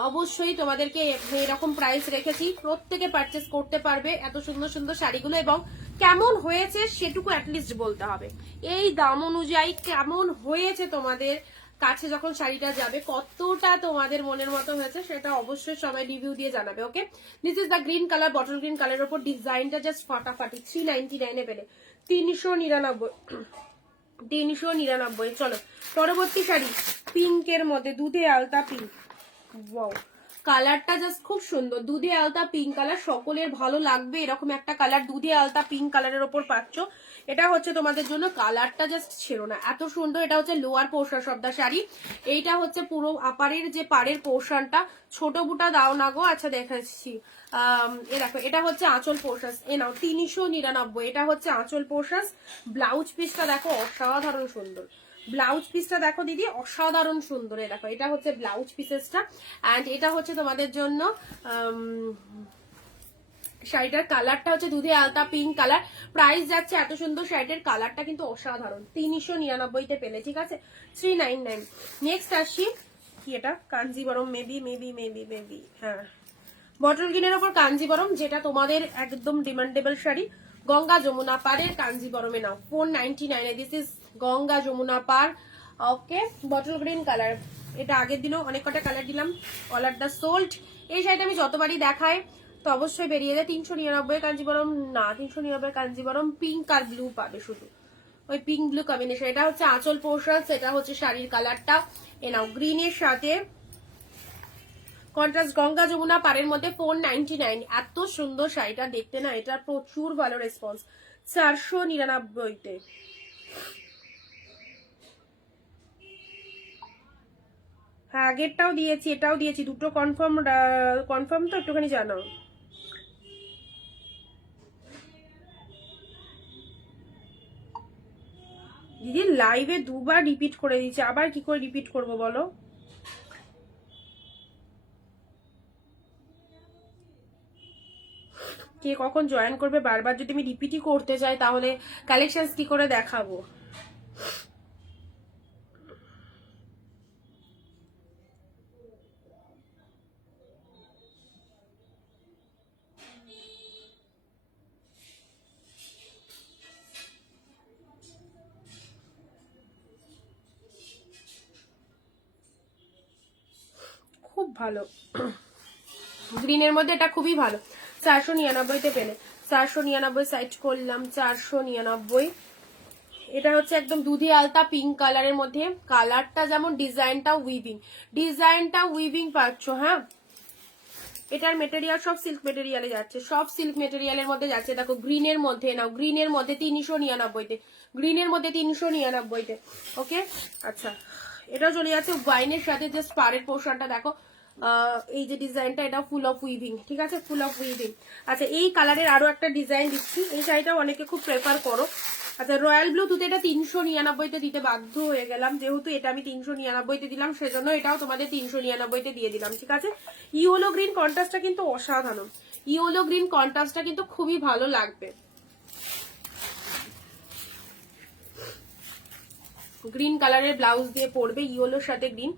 অবশ্যই তোমাদেরকে এরকম প্রাইস রেখেছি, প্রত্যেকে পারচেস করতে পারবে এত সুন্দর সুন্দর শাড়িগুলো। এবং কেমন হয়েছে সেটুকু অ্যাটলিস্ট বলতে হবে, এই দাম অনুযায়ী কেমন হয়েছে তোমাদের কাছে যখন শাড়িটা যাবে, কতটা তোমাদের মনের মতো হয়েছে সেটা অবশ্যই সবাই রিভিউ দিয়ে জানাবে। Okay, this is the green colour, bottle green কালারের উপর ডিজাইনটা জাস্ট ফাটাফাটি। 399 পেলে 399। চলো, পরবর্তী শাড়ি পিঙ্কের মধ্যে, দুধে আলতা পিঙ্ক। ওয়াও, কালারটা জাস্ট খুব সুন্দর, দুধে আলতা পিঙ্ক কালার, সকলের ভালো লাগবে এরকম একটা কালার। দুধে আলতা পিঙ্ক কালারের ওপর পাচ্ছ, এটা হচ্ছে তোমাদের জন্য। কালারটা জাস্ট ছেড়ো না, এত সুন্দর। এটা হচ্ছে lower portion of the sari, এইটা হচ্ছে পুরো আপারের যে পাড়ের পোর্শনটা। ছোট বুটা দাও না গো, আচ্ছা দেখাচ্ছি। এ দেখো, এটা হচ্ছে আঁচল পোর্শন, এ নাও 399। এটা হচ্ছে আঁচল পোর্শন। ব্লাউজ পিসটা দেখো অসাধারণ সুন্দর, ব্লাউজ পিসটা দেখো দিদি অসাধারণ সুন্দর। এ দেখো, এটা হচ্ছে ব্লাউজ পিসেসটা, অ্যান্ড এটা হচ্ছে তোমাদের জন্য শাড়িটার কালারটা হচ্ছে দুধে আলতা পিঙ্ক কালার। প্রাইস যাচ্ছে এত সুন্দর, শাড়িটার কালারটা কিন্তু অসাধারণ। 399-তে পেলে, ঠিক আছে, 399। নেক্সট আসি, কি এটা কাঞ্জিবরম, মেবি হ্যাঁ, বটল গ্রিনের ওপর কাঞ্জিবরম, যেটা তোমাদের একদম ডিমান্ডেবল শাড়ি। গঙ্গা যমুনা পাড়ের কাঞ্জিবরমে নাও 499। দিস ইজ গঙ্গা যমুনা পাড়, ওকে, বটল গ্রিন কালার। এটা আগের দিনও অনেক কটা কালার দিলাম, অল আর দা সোল্ড। এই শাড়িটা আমি যতবারই দেখাই তো অবশ্যই বেরিয়ে যায়। 399 কাঞ্জিবরম না, 399 কাঞ্জিবরম পিঙ্ক আর ব্লু পাবে, শুধু ওই পিঙ্ক ব্লু কম্বিনেশন। এটা হচ্ছে আঁচল পোর্শন, এটা হচ্ছে শাড়ির কালারটা। এ নাও গ্রিনের সাথে কন্ট্রাস্ট গঙ্গা যমুনা পাড়ের মধ্যে 499। এত সুন্দর শাড়িটা দেখতে না, এটা প্রচুর ভালো রেসপন্স। 499-তে। হ্যাঁ, আগেরটাও দিয়েছি, এটাও দিয়েছি, দুটো কনফার্ম। কনফার্ম তো একটুখানি জানাও। দিদি লাইভে দুবার রিপিট করে দিচ্ছে, আবার কি করে রিপিট করব বলো? কে কখন জয়েন করবে? বারবার যদি আমি রিপিটই করতে চাই তাহলে কালেকশনস কি করে দেখাবো? খুব ভালো, গ্রিনের মধ্যে এটা খুবই ভালো। 499-তে পেলে, 499 সাইড করলাম, 499। এটা হচ্ছে একদম দুধি আলতা পিঙ্ক কালারের মধ্যে। কালারটা যেমন, ডিজাইনটা উইভিং পাচ্ছ। হ্যাঁ, এটার মেটেরিয়াল সব সিল্ক মেটেরিয়ালে যাচ্ছে, সব সিল্ক মেটেরিয়ালের মধ্যে যাচ্ছে। দেখো গ্রিনের মধ্যে নাও, গ্রিনের মধ্যে 399-তে, গ্রিনের মধ্যে 399-তে, ওকে। আচ্ছা, এটা চলে যাচ্ছে ওয়াইনের সাথে। জাস্ট পাড়ের পোর্শনটা দেখো, এই যে ডিজাইনটা, এটা ফুল অফ উইভিং, ঠিক আছে, ফুল অফ উইভিং। আচ্ছা, এই কালারের আরো একটা ডিজাইন দিচ্ছি, এই শাড়িটাও অনেকে খুব প্রেফার করো। আচ্ছা, রয়্যাল ব্লু তুতে এটা 399-তে দিতে বাধ্য হয়ে গেলাম, যেহেতু এটা আমি 399-তে দিলাম, সেজন্য এটাও তোমাদের 399-তে দিয়ে দিলাম, ঠিক আছে। ইয়েলো গ্রিন কন্ট্রাস্টটা কিন্তু অসাধারণ, ইয়েলো গ্রিন কন্ট্রাস্টটা কিন্তু খুবই ভালো লাগবে। গ্রিন কালারের ব্লাউজ দিয়ে পরবে, ইয়েলোর সাথে গ্রিন,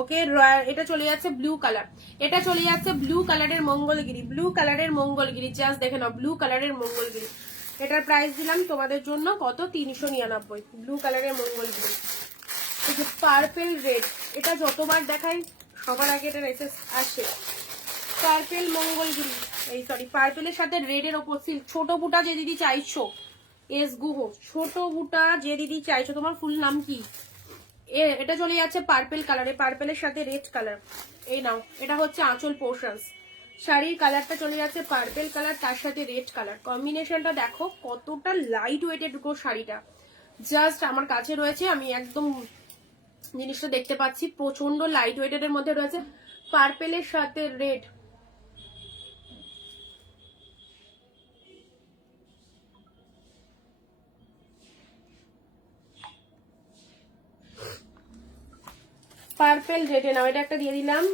ওকে। এটা চলে যাচ্ছে ব্লু কালার, এটা চলে যাচ্ছে ব্লু কালারের মঙ্গলগিরি, ব্লু কালারের মঙ্গলগিরি, জাস্ট দেখে নাও, ব্লু কালারের মঙ্গলগিরি। এটার প্রাইস দিলাম তোমাদের জন্য কত? 399, ব্লু কালারের মঙ্গলগিরি। এই যে পার্পেল রেড, এটা যতবার দেখাই সবার আগে এটা আসে। পার্পেল মঙ্গলগিরি, এই সরি, পার্পেলের সাথে রেড এর ওপর সিল্ক। ছোট বুটা যে দিদি চাইছো, এস গুহ, ছোট বুটা যে দিদি চাইছো, তোমার ফুল নাম কি? এটা চলে যাচ্ছে পার্পেল কালারে, পার্পেলের সাথে রেড কালার। এই নাও, এটা হচ্ছে আঁচল পোর্শনস। শাড়ির কালারটা চলে যাচ্ছে পার্পেল কালার, তার সাথে রেড কালার। কম্বিনেশনটা দেখো কতটা লাইট ওয়েটেড শাড়িটা, জাস্ট আমার কাছে রয়েছে, আমি একদম জিনিসটা দেখতে পাচ্ছি, প্রচন্ড লাইট ওয়েটেড এর মধ্যে রয়েছে, পার্পেলের সাথে রেড। পার্পেল রেডে নাও, এটা একটা দিয়ে দিলাম।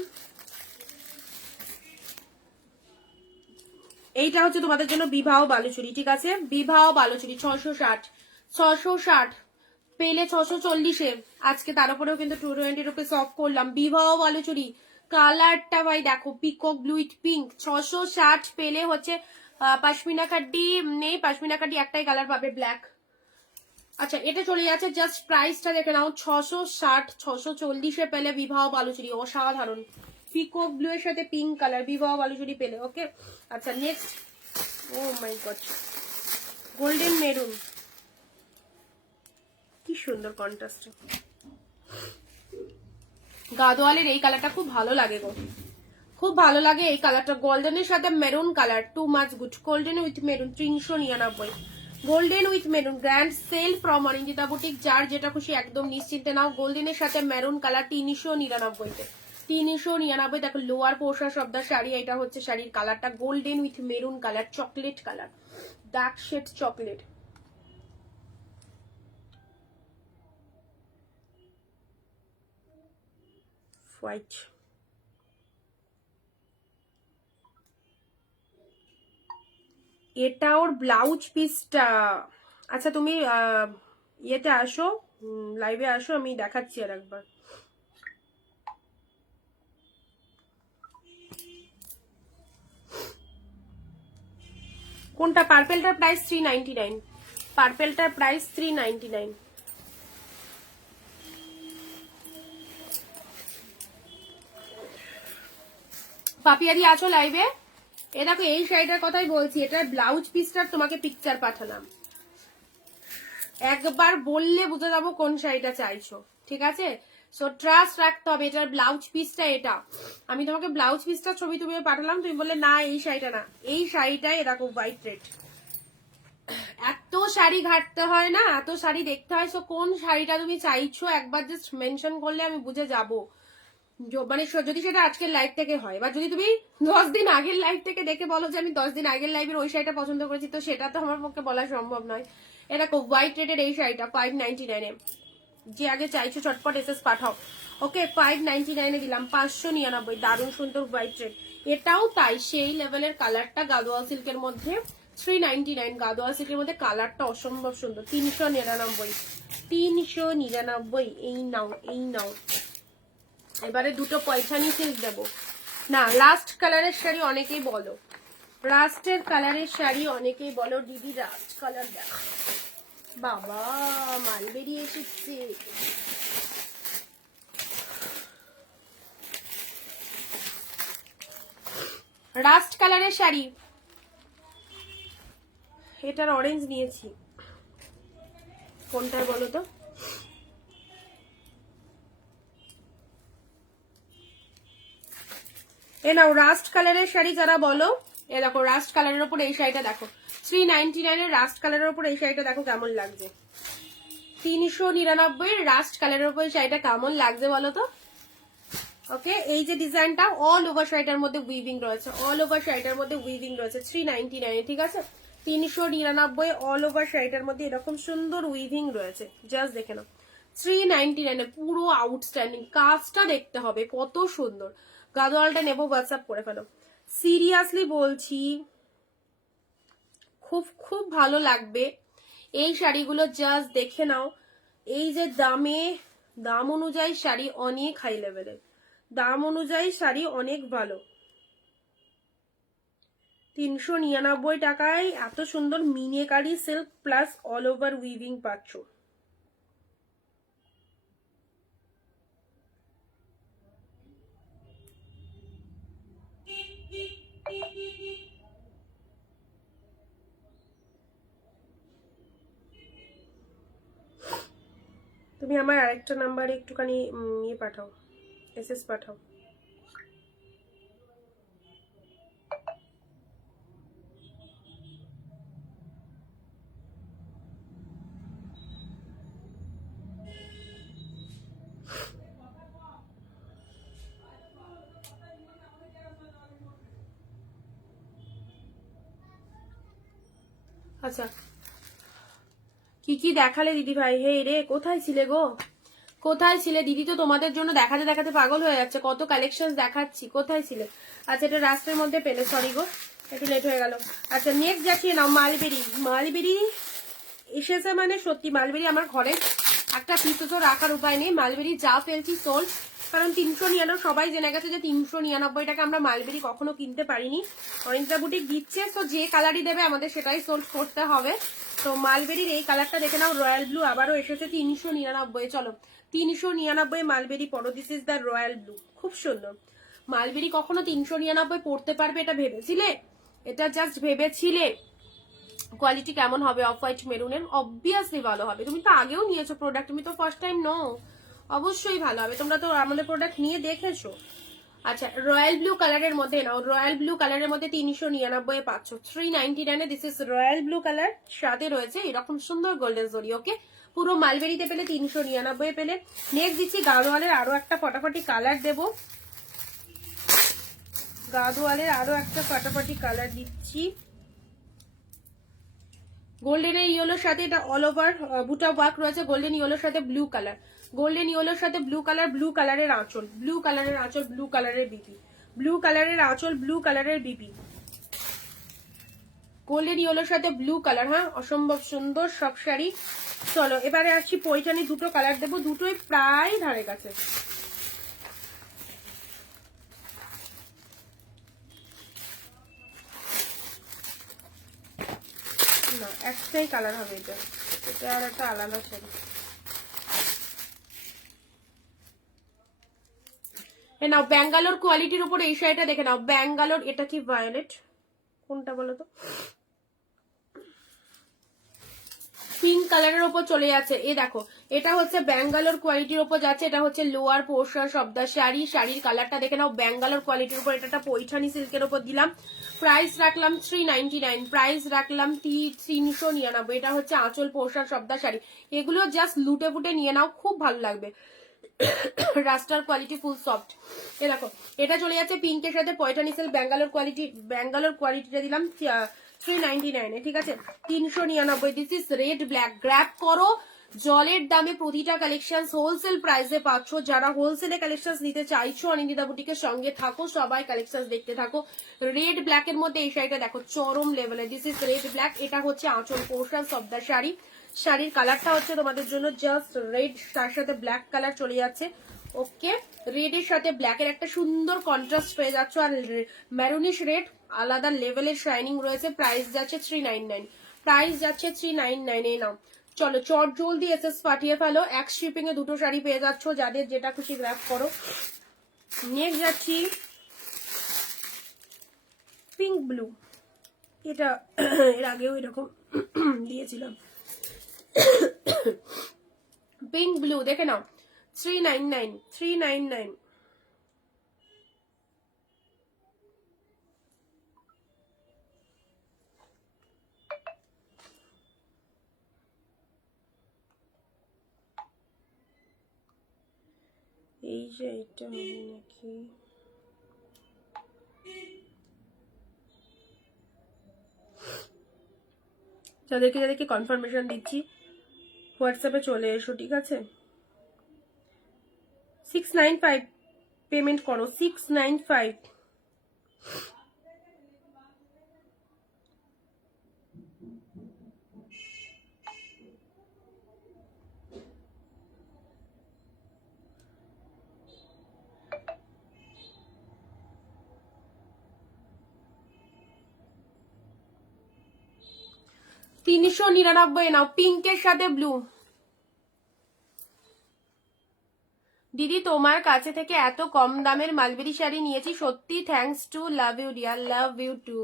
এইটা হচ্ছে তোমাদের জন্য বিবাহ বালুচুরি, ঠিক আছে, বিবাহ বালুচুরি 660 পেলে 640-এ, আজকে তার উপরেও কিন্তু 220 রুপিস অফ করলাম। বিবাহ বালুচুরি কালারটা ভাই দেখো, পিকক ব্লু উইথ পিঙ্ক, 660 পেলে হচ্ছে পশমিনা কাড্ডি নেই, পশমিনা কাড্ডি একটাই কালার পাবে, ব্ল্যাক। আচ্ছা, এটা চলে যাচ্ছে, জাস্ট প্রাইসটা দেখে নাও, 660, 640-এ পেলে বিবাহ বালুচুরি, অসাধারণ। পিকক ব্লু এর সাথে পিঙ্ক কালার, বিবাহ বালুচুরি পেলে, ওকে। আচ্ছা, নেক্সট, ও মাই গড, গোল্ডেন মেরুন, কি সুন্দর কন্ট্রাস্ট। গাদোয়ালের এই কালারটা খুব ভালো লাগে গো, খুব ভালো লাগে এই কালারটা, গোল্ডেনের সাথে maroon colour, too much good. Golden with maroon 399, golden with maroon, grand sale from Arinjita boutique. যার যেটা খুশি একদম নিশ্চিন্তে নাও। গোল্ডেনের সাথে মেরুন কালার 399-তে, 399। দেখো lower portion of the sari, এটা হচ্ছে শাড়ির কালারটা, golden with maroon colour, chocolate colour, dark shade chocolate. White, এটা ওর ব্লাউজ পিসটা। আচ্ছা তুমি ইয়েতে আসো, লাইভে আসো, আমি দেখাচ্ছি আর একবার। কোনটা? পার্পেলটার প্রাইস 399, পার্পেলটার প্রাইস 399। পাপিয়াদি আছো লাইভে? এ দেখো এই শাড়িটার কথাই বলছি, এটার ব্লাউজ পিসটার তোমাকে পিকচার পাঠালাম, একবার বললে বুঝে যাবো কোন শাড়িটা চাইছো, ঠিক আছে? সো ট্রাস্ট রাখতে হবে। এটার ব্লাউজ পিসটা এটা, আমি তোমাকে ব্লাউজ পিসটার ছবি তুমি পাঠালাম, তুমি বললে না এই শাড়িটা না, এই শাড়িটাই এরকম হোয়াইট রেড। এত শাড়ি ঘাটতে হয় না, এত শাড়ি দেখতে হয়, সো কোন শাড়িটা তুমি চাইছো একবার জাস্ট মেনশন করলে আমি বুঝে যাবো। মানে যদি সেটা আজকের লাইভ থেকে হয়, বা যদি তুমি 10 দিন আগের লাইভ থেকে দেখে বলো যে আমি 10 দিন আগের লাইভের ওই শাড়িটা পছন্দ করেছি, তো সেটা তো আমার পক্ষে বলা সম্ভব নয়। এরকম হোয়াইট রেডের এই শাড়িটা 599-এ, যে আগে চাইছো চটপট এসএস পাঠাও। ওকে 599-এ দিলাম, 599, দারুণ সুন্দর হোয়াইট রেড। এটাও তাই, সেই লেভেলের কালারটা, গাদোয়াল সিল্কের মধ্যে 399, গাদোয়াল সিল্কের মধ্যে কালারটা অসম্ভব সুন্দর। 399, 399, এই নাও, এই নাও। এবারে দুটো পয়ঠানি সিল্ক দেবো না। লাস্ট কালারের শাড়ি অনেকেই বলো, লাস্টের কালারের শাড়ি অনেকেই বলো দিদি লাস্ট কালার দেখ। বাবা মাল বেরিয়ে এসেছে। লাস্ট কালারের শাড়ি, এটার অরেঞ্জ নিয়েছি, কোনটায় বলো তো? এ নাও রাস্ট কালারের শাড়ি যারা বলো, এ দেখো রাস্ট কালারের উপর এই শাড়িটা দেখো, 399-এর রাস্ট কালারের উপর এই শাড়িটা দেখো কেমন লাগছে। 399 রাস্ট কালারের উপর এই শাড়িটা কেমন লাগছে বলো তো? ওকে, এই যে ডিজাইনটা অল ওভার শাড়িটার মধ্যে উইভিং রয়েছে, অল ওভার শাড়িটার মধ্যে উইভিং রয়েছে 399-এ, ঠিক আছে? 399 অল ওভার শাড়িটার মধ্যে এরকম সুন্দর উইভিং রয়েছে, জাস্ট দেখে নাও। 399-এ পুরো আউটস্ট্যান্ডিং, কাজটা দেখতে হবে কত সুন্দর। গাদোয়ালটা নেবো, হোয়াটসঅ্যাপ করে ফেলো। সিরিয়াসলি বলছি, খুব খুব ভালো লাগবে এই শাড়িগুলো, জাস্ট দেখে নাও। এই যে দাম অনুযায়ী শাড়ি অনেক হাই লেভেলের, দাম অনুযায়ী শাড়ি অনেক ভালো। 399 টাকায় এত সুন্দর meenakari silk plus all over weaving পাচ্ছ। তুমি আমার আরেকটা নাম্বারে একটুখানি ইয়ে পাঠাও, এসএস পাঠাও। আচ্ছা কি কি দেখালে দিদি ভাই? হে রে, কোথায় ছিলে গো, কোথায় ছিলে দিদি? তো তোমাদের জন্য দেখাতে দেখাতে পাগল হয়ে যাচ্ছে, কত কালেকশন দেখাচ্ছি, কোথায় ছিলে? আচ্ছা এটা রাস্তার মধ্যে পেলে, সরি গো একটু লেট হয়ে গেল। আচ্ছা নেক্সট দেখিয়ে নাও, মালবেরি। মালবেরি এসেছে মানে সত্যি, মালবেরি আমার ঘরে একটা পিসও তো রাখার উপায় নেই, মালবেরি যা ফেলছি সোল্ড। কারণ 399 সবাই জেনে গেছে যে 399 টাকা আমরা মালবেরি কখনো কিনতে পারিনি, অরিঞ্জিতা বুটিক দিচ্ছে, তো যে কালারই দেবে আমাদের সেটাই সোল্ড করতে হবে। তো মালবেরির এই কালারটা দেখে নাও, রয়্যাল ব্লু আবারও এসেছে 399। চলো 399 মালবেরি পড়ো, this is the royal blue, খুব সুন্দর। মালবেরি কখনো 399 পড়তে পারবে এটা ভেবেছিলে? এটা জাস্ট ভেবেছিলে? কোয়ালিটি কেমন হবে অফ হোয়াইট মেরুনের? অবভিয়াসলি ভালো হবে, তুমি তো আগেও নিয়েছো প্রোডাক্ট, তুমি তো ফার্স্ট টাইম নো, অবশ্যই ভালো হবে। তোমরা তো আমাদের প্রোডাক্ট নিয়ে দেখেছো, আচ্ছা, রয়্যাল ব্লু কালারের মধ্যে নাও, রয়্যাল ব্লু কালারের মধ্যে 399 পাচ্ছ, 399 this is royal blue colour, সাথে রয়েছে এরকম সুন্দর গোল্ডেন জরি। ওকে, পুরো মালবেরিতে পেলে 399 পেলে। নেক্সট দিচ্ছি গাদোয়ালের আরো একটা ফটাফটি কালার দেবো, গাদোয়ালের আরো একটা ফাটাফাটি কালার দিচ্ছি। গোল্ডেনের ইয়েলোর সাথে এটা অল ওভার বুটা ওয়ার্ক রয়েছে, গোল্ডেন ইয়েলোর সাথে ব্লু কালার, গোল্ডেন ইয়েলোর সাথে ব্লু কালার, ব্লু কালারের আঁচল, ব্লু কালারের আঁচল, ব্লু কালারের বিপি, ব্লু কালারের আঁচল, ব্লু কালারের বিপি, গোল্ডেন ইয়েলোর সাথে ব্লু কালার। হ্যাঁ, অসম্ভব সুন্দর সব শাড়ি। চলো এবারে আসছি পৈঠানি, দুটো কালার দেবো, দুটোই প্রায় ধারে কাছে। না, একটাই কালার হবে এটা, এটা আর একটা আলাদা শাড়ি। নাও ব্যাঙ্গালোর কোয়ালিটির উপর এই শাড়িটা দেখে নাও, ব্যাঙ্গালোর, এটা কি ভায়োলেট, কোনটা বলো তো, পিঙ্ক কালারের উপর চলে যাচ্ছে। এ দেখো, এটা হচ্ছে ব্যাঙ্গালোর কোয়ালিটির উপর যাচ্ছে, এটা হচ্ছে লোয়ার পোর্শন শব্দ শাড়ি, শাড়ির কালারটা দেখে নাও, ব্যাঙ্গালোর কোয়ালিটির উপর, এটা পৈঠানি সিল্কের উপর দিলাম, প্রাইস রাখলাম 399, প্রাইস রাখলাম 399। এটা হচ্ছে আঁচল পোর্শন শব্দ শাড়ি, এগুলো জাস্ট লুটে ফুটে নিয়ে নাও, খুব ভালো লাগবে। রাস্টার কোয়ালিটি ফুল সফট। এ দেখো, এটা চলে যাচ্ছে পিঙ্কের সাথে পয়ঠানি সিল্ক, ব্যাঙ্গালোর কোয়ালিটি, ব্যাঙ্গালোর কোয়ালিটিটা দিলাম 399, ঠিক আছে, 399। This is red black, grab করো, জলের দামে প্রতিটা কালেকশন হোলসেল প্রাইসে পাচ্ছ। যারা হোলসেলে কালেকশন নিতে চাইছো অনিন্দিতা বুটিকের সঙ্গে থাকো, সবাই কালেকশন দেখতে থাকো। রেড ব্ল্যাক এর মধ্যে এই শাড়িটা দেখো চরম লেভেলে, দিস ইজ রেড ব্ল্যাক, এটা হচ্ছে আঁচল পোর্শন অফ দ্য শাড়ি, শাড়ির কালারটা হচ্ছে তোমাদের জন্য জাস্ট রেড, তার সাথে ব্ল্যাক কালার চলে যাচ্ছে। ওকে, রেড এর সাথে ব্ল্যাক এর একটা সুন্দর কন্ট্রাস্ট পেয়ে যাচ্ছ, আর ম্যারুনিশ রেড আলাদা লেভেলের শাইনিং রয়েছে। প্রাইস যাচ্ছে 399, প্রাইস যাচ্ছে 399। এই নাও, চলো চট জলদি এসএস পাঠিয়ে ফেলো, এক শিপিং এ দুটো শাড়ি পেয়ে যাচ্ছ, যাদের যেটা খুশি গ্র্যাব করো। নেক্সট যাচ্ছি পিঙ্ক ব্লু, এটা এর আগেও এরকম দিয়েছিলাম, পিঙ্ক ব্লু দেখে নাও, 399, 399। এই যে এটা নাকি যাদেরকে কনফার্মেশন দিচ্ছি হোয়াটসঅ্যাপে চলে এসো, ঠিক আছে। 695 পেমেন্ট করো, 695। $399 নাও, পিঙ্কের সাথে ব্লু। দিদি তোমার কাছে থেকে এত কম দামের মালবেরি শাড়ি নিয়েছি, সত্যি thanks to, love you dear, love you too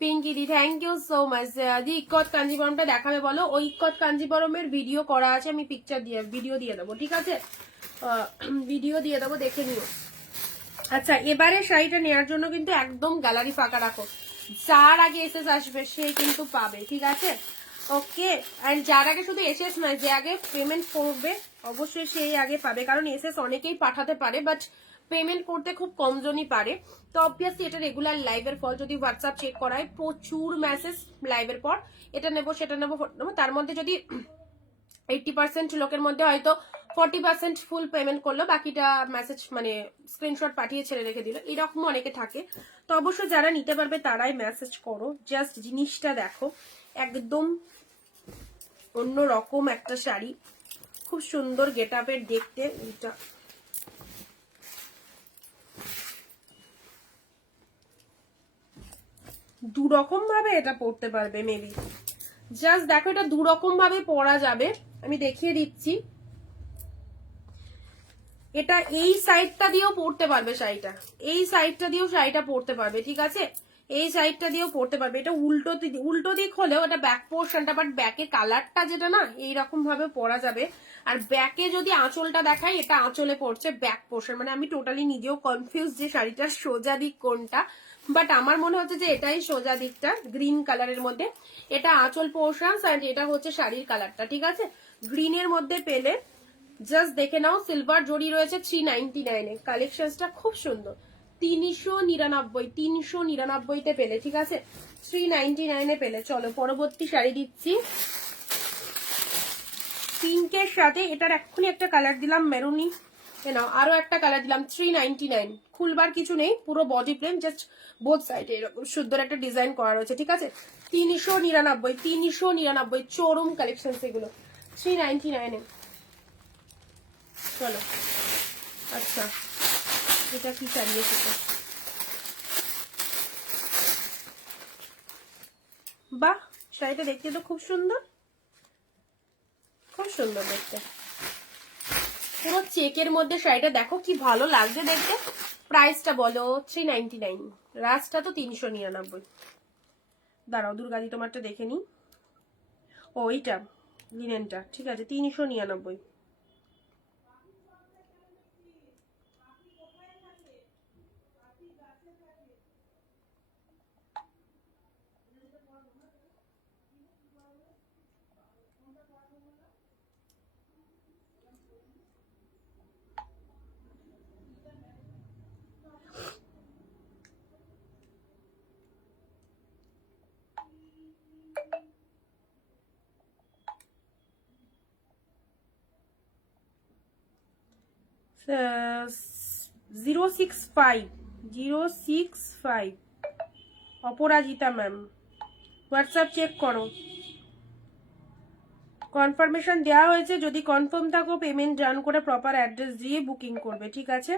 Pinky দি, থ্যাংক ইউ সো মাচ। দি ইক্কত কাঞ্জিবরমটা দেখাবে বলো, ওই ইক্কত কাঞ্জিবরমের ভিডিও করা আছে, আমি পিকচার দিয়ে ভিডিও দিয়ে দেবো, ঠিক আছে, ভিডিও দিয়ে দেবো, দেখে নিও। আচ্ছা, এবারে শাড়িটা নেওয়ার জন্য কিন্তু একদম গ্যালারি ফাঁকা রাখো, যার আগে এসএস আসবে সে কিন্তু পাবে, ঠিক আছে। ওকে, এন্ড যার আগে শুধু এসএস নয়, যে আগে পেমেন্ট করবে অবশ্যই সেই আগে পাবে, কারণ এসএস অনেকেই পাঠাতে পারে বাট পেমেন্ট করতে খুব কম জনই পারে। তো অবভিয়াসলি এটা রেগুলার লাইভের ফল, যদি হোয়াটসঅ্যাপ চেক করায় প্রচুর মেসেজ লাইভের পর, এটা নেবো সেটা নেবো নেবো, তার মধ্যে যদি 80% লোকের মধ্যে হয়তো 40% ফুল পেমেন্ট করলো, বাকিটা মেসেজ মানে স্ক্রিনশট পাঠিয়ে ছেড়ে রেখে দিল, এরকম অনেকে থাকে। তো অবশ্যই যারা নিতে পারবে তারাই মেসেজ করো। জাস্ট জিনিসটা দেখো, একদম অন্য রকম একটা শাড়ি, খুব সুন্দর গেট আপের দেখতে। এটা দুরকম ভাবে এটা পরতে পারবে মেবি, জাস্ট দেখো এটা দুরকম ভাবে পরা যাবে, আমি দেখিয়ে দিচ্ছি। এটা এই সাইডটা দিয়েও পরতে পারবে শাড়িটা, এই সাইডটা দিয়েও শাড়িটা পরতে পারবে, ঠিক আছে। এই সাইডটা দিয়েও পরতে পারবে। এটা উল্টো দিক হলেও এটা ব্যাক পোর্শনটা, বাট ব্যাকে কালারটা যেটা না এইরকম ভাবে পরা যাবে। আর ব্যাকে যদি আঁচলটা দেখাই, এটা আঁচলে পড়ছে ব্যাক পোর্শন, মানে আমি টোটালি নিজেও কনফিউজ যে শাড়িটার সোজা দিক কোনটা, বাট আমার মনে হচ্ছে যে এটাই সোজা দিকটা, গ্রিন কালারের মধ্যে। এটা আঁচল পোর্শন আর এটা হচ্ছে শাড়ির কালারটা, ঠিক আছে। গ্রিনের মধ্যে পেলে জাস্ট দেখে নাও, সিলভার জড়ি রয়েছে 399 এ। কালেকশনটা খুব সুন্দর। 399 পেলে, ঠিক আছে, 399 এ পেলে। চলো পরবর্তী শাড়ি দিচ্ছি পিঙ্কের সাথে। এটার এক্ষুনি একটা কালার দিলাম মেরুনি, নাও আরো একটা কালার দিলাম। 399, খুলবার কিছু নেই, পুরো বডি প্লেন, জাস্ট বোথ সাইডে এরকম সুন্দর একটা ডিজাইন করা রয়েছে, ঠিক আছে। 399 চরম কালেকশন এগুলো, 399 এ। চলো, আচ্ছা এটা কি চালিয়েছে, বাহ শাড়িটা দেখতে তো খুব সুন্দর, খুব সুন্দর দেখতে, পুরো চেকের মধ্যে শাড়িটা দেখো কি ভালো লাগছে দেখতে। প্রাইসটা বলো? 399, রাস্টটা তো 399। দাঁড়াও দুর্গাদি তোমারটা দেখে নি। ও এইটা লিনেনটা, ঠিক আছে, 399। আহ, 065 অপরাজিতা ম্যাম, হোয়াটসঅ্যাপ চেক করো, কনফার্মেশন দেওয়া হয়েছে। যদি কনফার্ম থাকো পেমেন্ট ডান করে প্রপার অ্যাড্রেস দিয়ে বুকিং করবে, ঠিক আছে।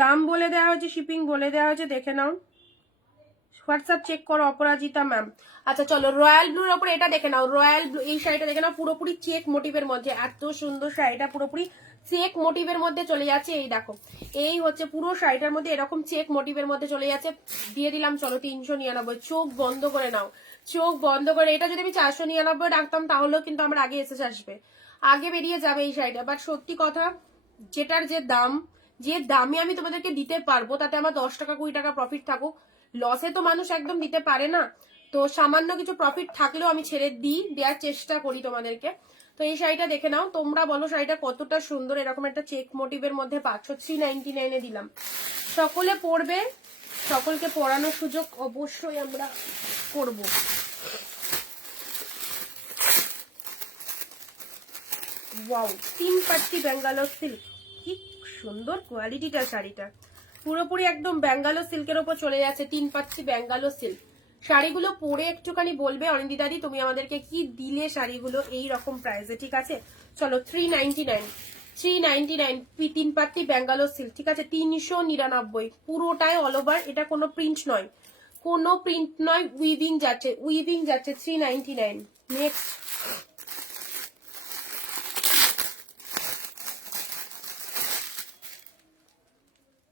দাম বলে দেওয়া হয়েছে, শিপিং বলে দেওয়া হয়েছে, দেখে নাও, হোয়াটসঅ্যাপ চেক করো অপরাজিতা ম্যাম। আচ্ছা চলো রয়্যাল ব্লুর ওপরে এটা দেখে নাও, রয়্যাল ব্লু, এই শাড়িটা দেখে নাও, পুরোপুরি চেক মোটিভের মধ্যে, এত সুন্দর শাড়িটা পুরোপুরি চেক মোটিভের মধ্যে চলে যাচ্ছে। এই দেখো, এই হচ্ছে পুরো শাড়িটার মধ্যে এরকম চেক মোটিভের মধ্যে চলে যাচ্ছে। দিয়ে দিলাম চলো 399, চোখ বন্ধ করে নাও, চোখ বন্ধ করে। এটা যদি আমি 499 রাখতাম তাহলেও কিন্তু আমার আগে এসে আসবে, আগে বেরিয়ে যাবে এই শাড়িটা। বাট সত্যি কথা, যেটার যে দাম, যে দামে আমি তোমাদেরকে দিতে পারবো, তাতে আমার 10 টাকা 20 টাকা প্রফিট থাকুক, লসে তো মানুষ একদম দিতে পারে না। তো সামান্য কিছু প্রফিট থাকলেও আমি ছেড়ে দেওয়ার চেষ্টা করি তোমাদেরকে। তো এই শাড়িটা দেখে নাও, তোমরা বলো শাড়িটা কতটা সুন্দর। এরকম একটা চেক মোটিভের মধ্যে পাচ্ছ, 399 এ দিলাম। সকলে পরবে, সকলকে পরানোর সুযোগ অবশ্যই আমরা করব। ওয়াও, 3 পাত্তি ব্যাঙ্গালোর সিল্ক, কি সুন্দর কোয়ালিটিটা শাড়িটা, পুরোপুরি একদম ব্যাঙ্গালোর সিল্কের ওপর চলে যাচ্ছে। 3 পাচ্ছি ব্যাঙ্গালোর সিল্ক। শাড়িগুলো পরে একটুখানি বলবে অনিন্দিতাদি তুমি আমাদেরকে কি দিলে শাড়িগুলো এই রকম প্রাইসে, ঠিক আছে। চলো 399, 3 পাত্তি ব্যাঙ্গালোর সিল্ক, ঠিক আছে, 399, পুরোটাই অল ওভার। এটা কোনো প্রিন্ট নয়, কোনো প্রিন্ট নয়, উইভিং যাচ্ছে, উইভিং যাচ্ছে। 399। নেক্সট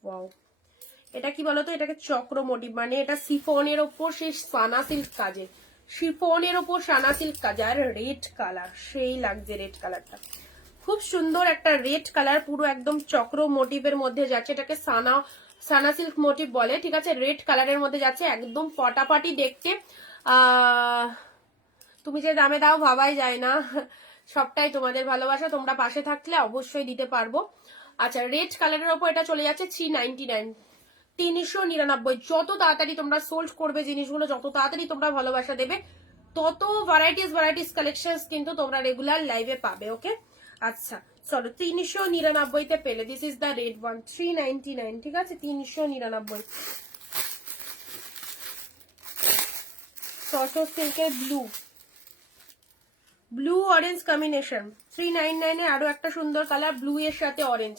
ওয়াও, এটা কি বলতো, এটাকে চক্র মোটিভ, মানে এটা সিফনের ওপর সেই সানা সিল্ক কাজে, শিফনের ওপর সানা সিল্ক কাজে, আর রেড কালার, সেই লাগছে রেড কালারটা, খুব সুন্দর একটা রেড কালার, পুরো একদম চক্র মোটিভের মধ্যে যাচ্ছে। এটাকে সানা সিল্ক মোটিভ বলে, ঠিক আছে, রেড কালারের মধ্যে যাচ্ছে, একদম ফটাফাটি দেখতে। তুমি যে দামে দাও ভাবাই যায় না, সবটাই তোমাদের ভালোবাসা, তোমরা পাশে থাকলে অবশ্যই দিতে পারবো। আচ্ছা রেড কালারের ওপর এটা চলে যাচ্ছে 399, 399। যত তাড়াতাড়ি তোমরা সোল্ড করবে জিনিসগুলো, যত তাড়াতাড়ি তোমরা ভালোবাসা দেবে, তত ভ্যারাইটিস কালেকশন কিন্তু তোমরা রেগুলার লাইভে পাবে, ওকে। আচ্ছা চলো 399 পেলে, this is the red one, 399, ঠিক আছে, 399। সসো সিল্কের ব্লু, ব্লু অরেঞ্জ কম্বিনেশন, 399 এ আরো একটা সুন্দর কালার, ব্লু এর সাথে অরেঞ্জ,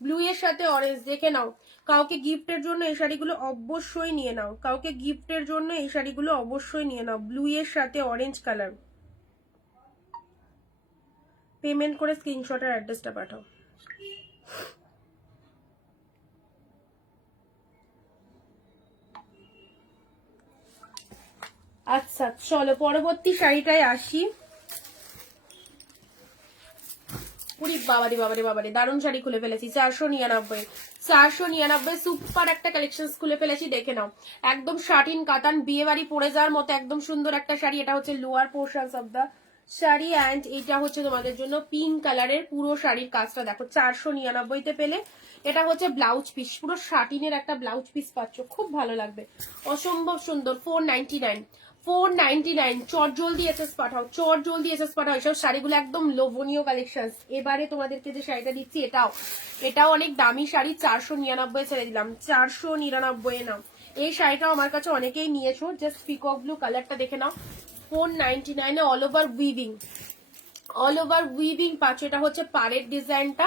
ব্লু এর সাথে অরেঞ্জ, দেখে নাও। কাউকে গিফটের জন্য এই শাড়িগুলো অবশ্যই নিয়ে নাও, কাউকে গিফটের জন্য এই শাড়িগুলো অবশ্যই নিয়ে নাও, ব্লু এর সাথে অরেঞ্জ কালার। পেমেন্ট করে স্ক্রিনশট আর অ্যাড্রেসটা পাঠাও। আচ্ছা চলো পরবর্তী শাড়িটায় আসি। উরি বাবারে বাবারে বাবারে, দারুণ শাড়ি খুলে ফেলেছি। 499 সুপার একটা কালেকশন খুলে ফেলেছি, দেখে নাও। একদম শাটিন কাতান বিয়ে বাড়ি পরে যাওয়ার মতো একদম সুন্দর একটা শাড়ি। এটা হচ্ছে lower portion of the sari and এটা হচ্ছে তোমাদের জন্য পিঙ্ক কালারের। পুরো শাড়ির কাজটা দেখো, 499 পেলে। এটা হচ্ছে ব্লাউজ পিস, পুরো শাটিনের একটা ব্লাউজ পিস পাচ্ছ, খুব ভালো লাগবে, অসম্ভব সুন্দর। 499 চট জলদি এসএস পাঠাও, চট জলদি এসএস পাঠাও। এইসব শাড়িগুলো একদম লোভনীয় কালেকশন। এবারে তোমাদেরকে যে শাড়িটা দিচ্ছি এটাও অনেক দামি শাড়ি। 499 ছেড়ে দিলাম, 499 নাও। এই শাড়িটাও আমার কাছে অনেকেই নিয়েছো। জাস্ট পিকক ব্লু কালারটা দেখে নাও। 499 অল ওভার উইভিং পাচ্ছ। এটা হচ্ছে পাড়ের ডিজাইনটা,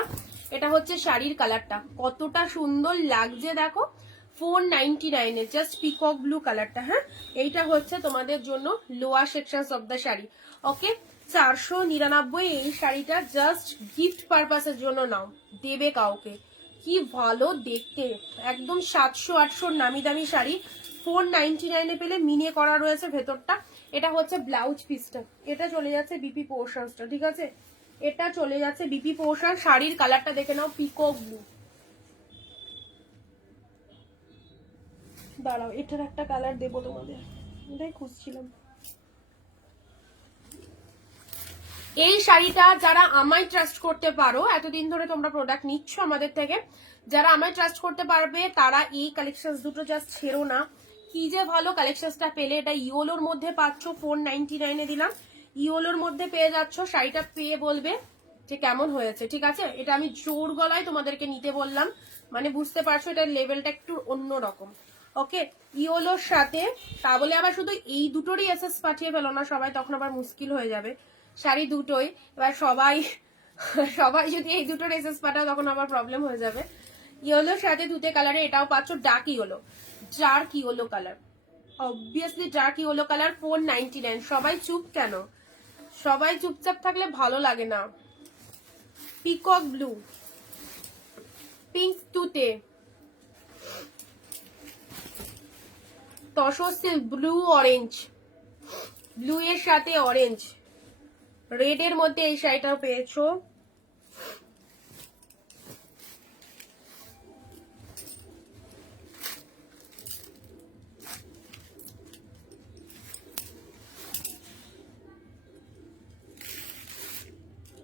এটা হচ্ছে শাড়ির কালারটা, কতটা সুন্দর লাগছে দেখো। 499 জাস্ট পিকক ব্লু কালারটা। হ্যাঁ, এইটা হচ্ছে তোমাদের জন্য lower section of the sari. Okay, 499 এই শাড়িটা জাস্ট গিফট পারপাসের জন্য নাও, দেবে কাউকে, কি ভালো দেখতে, একদম 700-800 নামি দামি শাড়ি 499 পেলে। মিনে করা রয়েছে ভেতরটা। এটা হচ্ছে ব্লাউজ পিসটা, এটা চলে যাচ্ছে বিপি পোর্শনসটা, ঠিক আছে, এটা চলে যাচ্ছে বিপি পোর্শন। শাড়ির কালারটা দেখে নাও, পিকক ব্লু। দাঁড়াও, এটার একটা কালার দেবো তোমাদের, এটাই খুঁজছিলাম। এই শাড়িটা যারা আমায় ট্রাস্ট করতে পারো, এতদিন ধরে তোমরা প্রোডাক্ট নিচ্ছ আমাদের থেকে, যারা আমায় ট্রাস্ট করতে পারবে তারা এই কালেকশন দুটো জাস্ট ছেড়ো না। কি যে ভালো কালেকশনটা পেলে। এটা ইয়োলোর মধ্যে পাচ্ছ, 499 দিলাম, ইয়োলোর মধ্যে পেয়ে যাচ্ছ। শাড়িটা পেয়ে বলবে যে কেমন হয়েছে, ঠিক আছে। এটা আমি জোর গলায় তোমাদেরকে নিতে বললাম, মানে বুঝতে পারছো এটার লেভেলটা একটু অন্যরকম। ওকে, ইয়োলোর সাথে, তা বলে আবার শুধু এই দুটোরই এসএস পাঠিয়ে ফেলো না সবাই, তখন আবার মুশকিল হয়ে যাবে। শাড়ি দুটোই, এবার সবাই যদি এই দুটোর এসএস পাঠাও তখন আবার প্রবলেম হয়ে যাবে। ইয়েলোর সাথে দুটো কালারে এটাও পাচ্ছ, dark yellow colour, obviously dark yellow colour. 499। সবাই চুপ কেন? সবাই চুপচাপ থাকলে ভালো লাগে না। পিকক ব্লু, পিঙ্ক তুতে, tussar silk, blue orange, blue এর সাথে অরেঞ্জ, রেড এর মধ্যে এই শাড়িটাও পেয়েছো।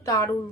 দারুণ।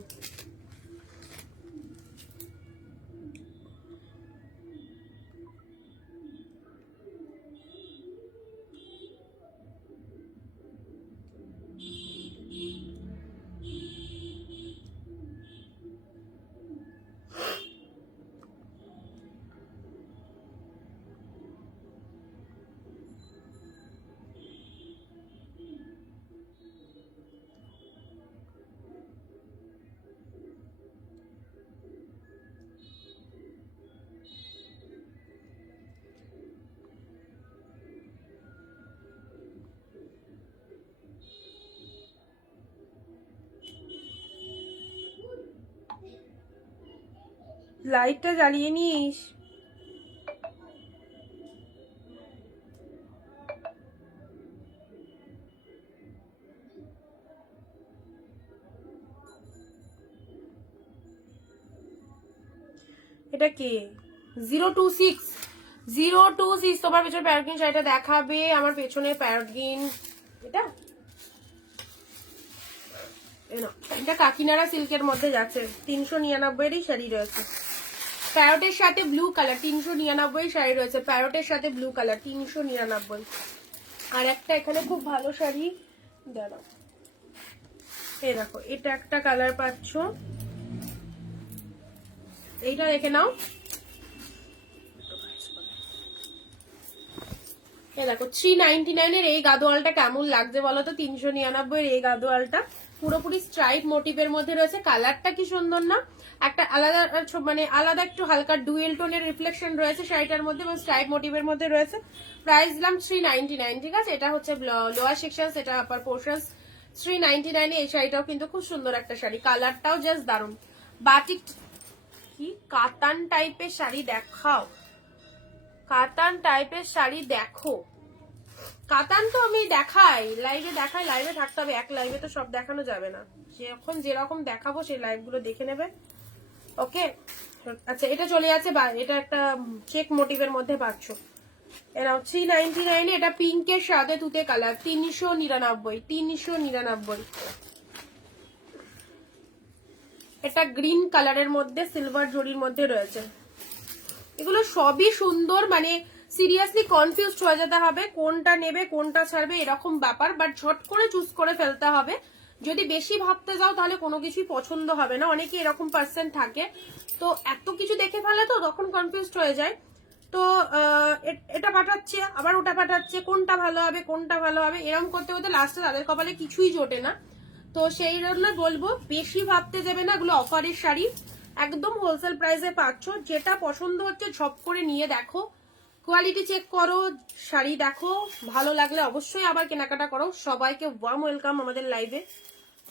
লাইটটা জ্বালিয়ে নিস। এটা কে? 026 তোমার পেছনে প্যারোটগিন শাড়িটা দেখাবে। আমার পেছনে প্যারোটগিন, এটা কাকিনাড়া সিল্কের মধ্যে যাচ্ছে। 399 শাড়ি রয়েছে, প্যারোটের সাথে ব্লু কালার। 399 শাড়ি রয়েছে, প্যারোটের সাথে ব্লু কালার, 399। আর একটা এখানে খুব ভালো শাড়ি, দাঁড়াও, এই দেখো, এটা একটা কালার পাচ্ছ, এইটা দেখে নাও। দেখো 399 এই গাদোয়ালটা কেমন লাগছে বলো তো। 399 এই গাদোয়ালটা পুরোপুরি স্ট্রাইপ মোটিভের মধ্যে রয়েছে। কালারটা কি সুন্দর না, একটা আলাদা, মানে আলাদা একটু হালকা ডুয়েল টোনের রিফ্লেকশন রয়েছে শাড়িটার মধ্যে এবং স্ট্রাইপ মোটিভের মধ্যে রয়েছে। প্রাইস দিলাম 399, ঠিক আছে। এটা হচ্ছে লোয়ার সেকশন, এটা আপার পোর্শন। 399 এই শাড়িটাও কিন্তু খুব সুন্দর একটা শাড়ি, কালারটাও জাস্ট দারুণ। বাটিক কি কাতান টাইপের শাড়ি দেখাও, কাতান টাইপের শাড়ি দেখো, কাতান তো আমি দেখাই, লাইভে থাকতে হবে, এক লাইভে তো সব দেখানো যাবে না, যখন যেরকম দেখাবো সেই লাইভগুলো দেখে নেবে, ওকে। আচ্ছা এটা চলে যাচ্ছে, এটা একটা চেক মোটিভের মধ্যে পাচ্ছ, এরা 399, এটা পিঙ্কের সাথে তুতে কালার, 399। এটা গ্রিন কালারের মধ্যে সিলভার জরির মধ্যে রয়েছে। এগুলো সবই সুন্দর, মানে সিরিয়াসলি কনফিউজড হয়ে যেতে হবে কোনটা নেবে কোনটা ছাড়বে এরকম ব্যাপার, বাট ঝট করে চুজ করে ফেলতে হবে। যদি বেশি ভাবতে যাও তাহলে কোনো কিছুই পছন্দ হবে না, অনেকে এরকম পার্সন থাকে, তো এত কিছু দেখে ফেলে তো তখন কনফিউজড হয়ে যায়। তো এটা পাঠাচ্ছে আবার ওটা পাঠাচ্ছে, কোনটা ভালো হবে এরকম করতে করতে লাস্টে তাদের কপালে কিছুই জোটে না। তো সেই জন্য বলবো বেশি ভাবতে যাবে না, এগুলো অফারের শাড়ি, একদম হোলসেল প্রাইসে পাচ্ছ। যেটা পছন্দ হচ্ছে ঝপ করে নিয়ে দেখো, কোয়ালিটি চেক করো, শাড়ি দেখো, ভালো লাগলে অবশ্যই আবার কেনাকাটা করো। সবাইকে ওয়ার্ম ওয়েলকাম আমাদের লাইভে,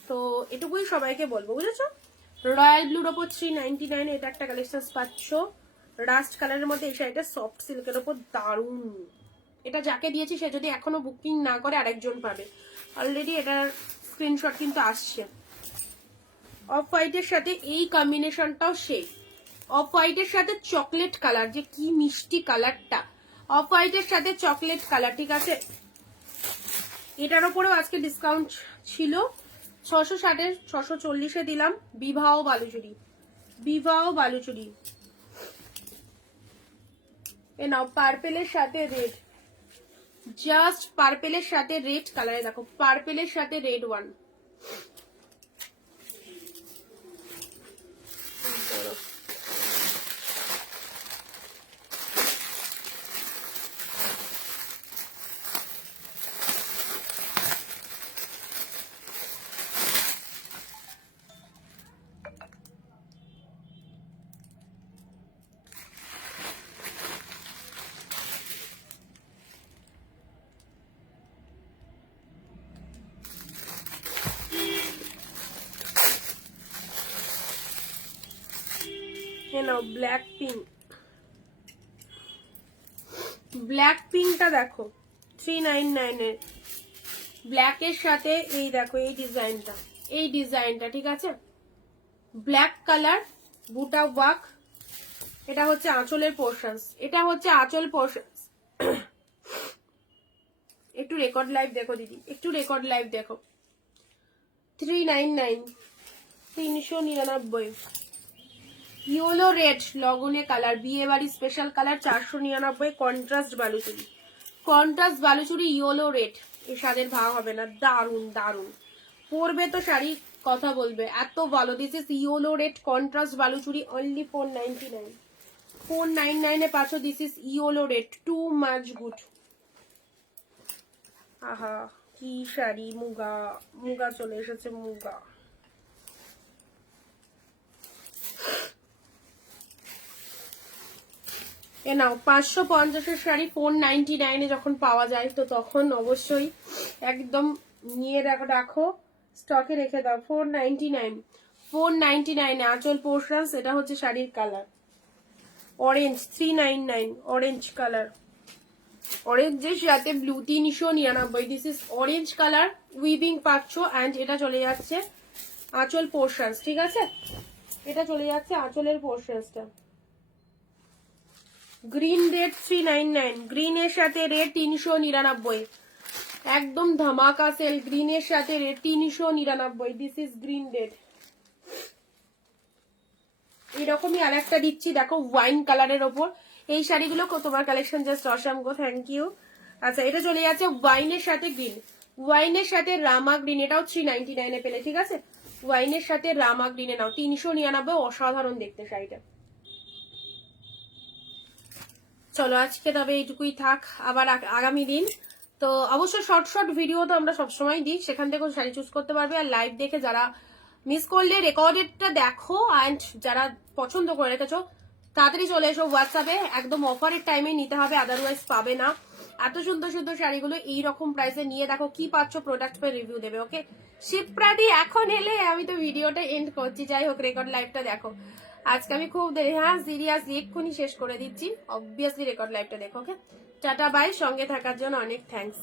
তো এটুকুই সবাইকে বলবো, বুঝেছো। রয়্যাল ব্লুর ওপর 399, এটা একটা কালেকশন পাচ্ছ রাস্ট কালারের মধ্যে। এই শাড়িটা সফট সিল্কের ওপর দারুন, এটা যাকে দিয়েছি সে যদি এখনো বুকিং না করে আরেকজন পাবে, অলরেডি এটার স্ক্রিনশট কিন্তু আসছে। অফ হোয়াইটের সাথে এই কম্বিনেশনটাও সেই, অফ হোয়াইটের সাথে চকলেট কালার, যে কি মিষ্টি কালারটা, অফ হোয়াইটের সাথে চকলেট কালার, ঠিক আছে। এটার উপরেও আজকে ডিসকাউন্ট ছিল, 660-এর 640-এ দিলাম। বিবাহ বালুচুরি, এ নাও পার্পেলের সাথে রেড, জাস্ট পার্পেলের সাথে রেড কালারে দেখো, পার্পেলের সাথে রেড ওয়ান। ব্ল্যাক পিঙ্কটা দেখো 399 এর, ব্ল্যাকের সাথে এই দেখো এই ডিজাইনটা, ঠিক আছে। ব্ল্যাক কালার, বুটা ওয়ার্ক, এটা হচ্ছে আঁচলের পোর্শনস, একটু রেকর্ড লাইভ দেখো দিদি, একটু রেকর্ড লাইভ দেখো। 399, 399। ইয়েলো রেড লগনে কালার, বিয়ে বাড়ি special colour, 499। Contrast Baluchari yellow red, এই শাড়ির ভাব হবে না, দারুন পরবে তো শাড়ি কথা বলবে, এত ভালো। This is yellow red contrast Baluchari, only 499, 499 পাচ্ছ। This is yellow red, two much good. আহা কি শাড়ি, মুগা চলে এসেছে, মুগা। এ নাও 550-এর শাড়ি 499-এ যখন পাওয়া যায় তো তখন অবশ্যই একদম নিয়ে রাখো, স্টকে রেখে দাও। 499 আঁচল পোর্শনস, এটা হচ্ছে শাড়ির কালার অরেঞ্জ, 399 অরেঞ্জ কালার, অরেঞ্জের সাথে blue, 399। This is orange colour, weaving পাচ্ছ, অ্যান্ড এটা চলে যাচ্ছে আঁচল পোর্শনস, ঠিক আছে। এটা চলে যাচ্ছে আঁচলের পোর্শনসটা। গ্রিন রেড 399, গ্রিনের সাথে রেড 399, একদম ধামাকা সেল, গ্রিনের সাথে red 399। This is green red. এরকমই আর একটা দিচ্ছি দেখো ওয়াইন কালারের ওপর, এই শাড়িগুলো তোমার কালেকশন জাস্ট অসাম গো, থ্যাংক ইউ। আচ্ছা এটা চলে যাচ্ছে ওয়াইনের সাথে গ্রিন, ওয়াইনের সাথে রামা গ্রিন, এটাও 399-এ পেলে, ঠিক আছে। ওয়াইনের সাথে রামা গ্রিনে নাও, 399, অসাধারণ দেখতে শাড়িটা। চলো আজকে তবে এইটুকুই থাক, আবার আগামী দিন তো অবশ্যই শর্ট ভিডিও তো আমরা সবসময় দিই, সেখান থেকে শাড়ি চুজ করতে পারবে। আর লাইভ দেখে যারা মিস করলে রেকর্ডেডটা দেখো, অ্যান্ড যারা পছন্দ করে রেখেছো তাড়াতাড়ি চলে এসো হোয়াটসঅ্যাপে, একদম অফারের টাইমে নিতে হবে, আদারওয়াইজ পাবে না। এত সুন্দর শাড়িগুলো এইরকম প্রাইসে নিয়ে দেখো কি পাচ্ছ, প্রোডাক্ট পে রিভিউ দেবে, ওকে। শিবপ্রাদি এখন এলে আমি তো ভিডিওটা এন্ড করছি, যাই হোক রেকর্ড লাইভটা দেখো। আজকে আমি খুব হ্যাঁ সিরিয়াসলি এক্ষুনি শেষ করে দিচ্ছি, অবভিয়াসলি রেকর্ড লাইভটা দেখো, ওকে। টাটা বাই, সঙ্গে থাকার জন্য অনেক থ্যাঙ্কস।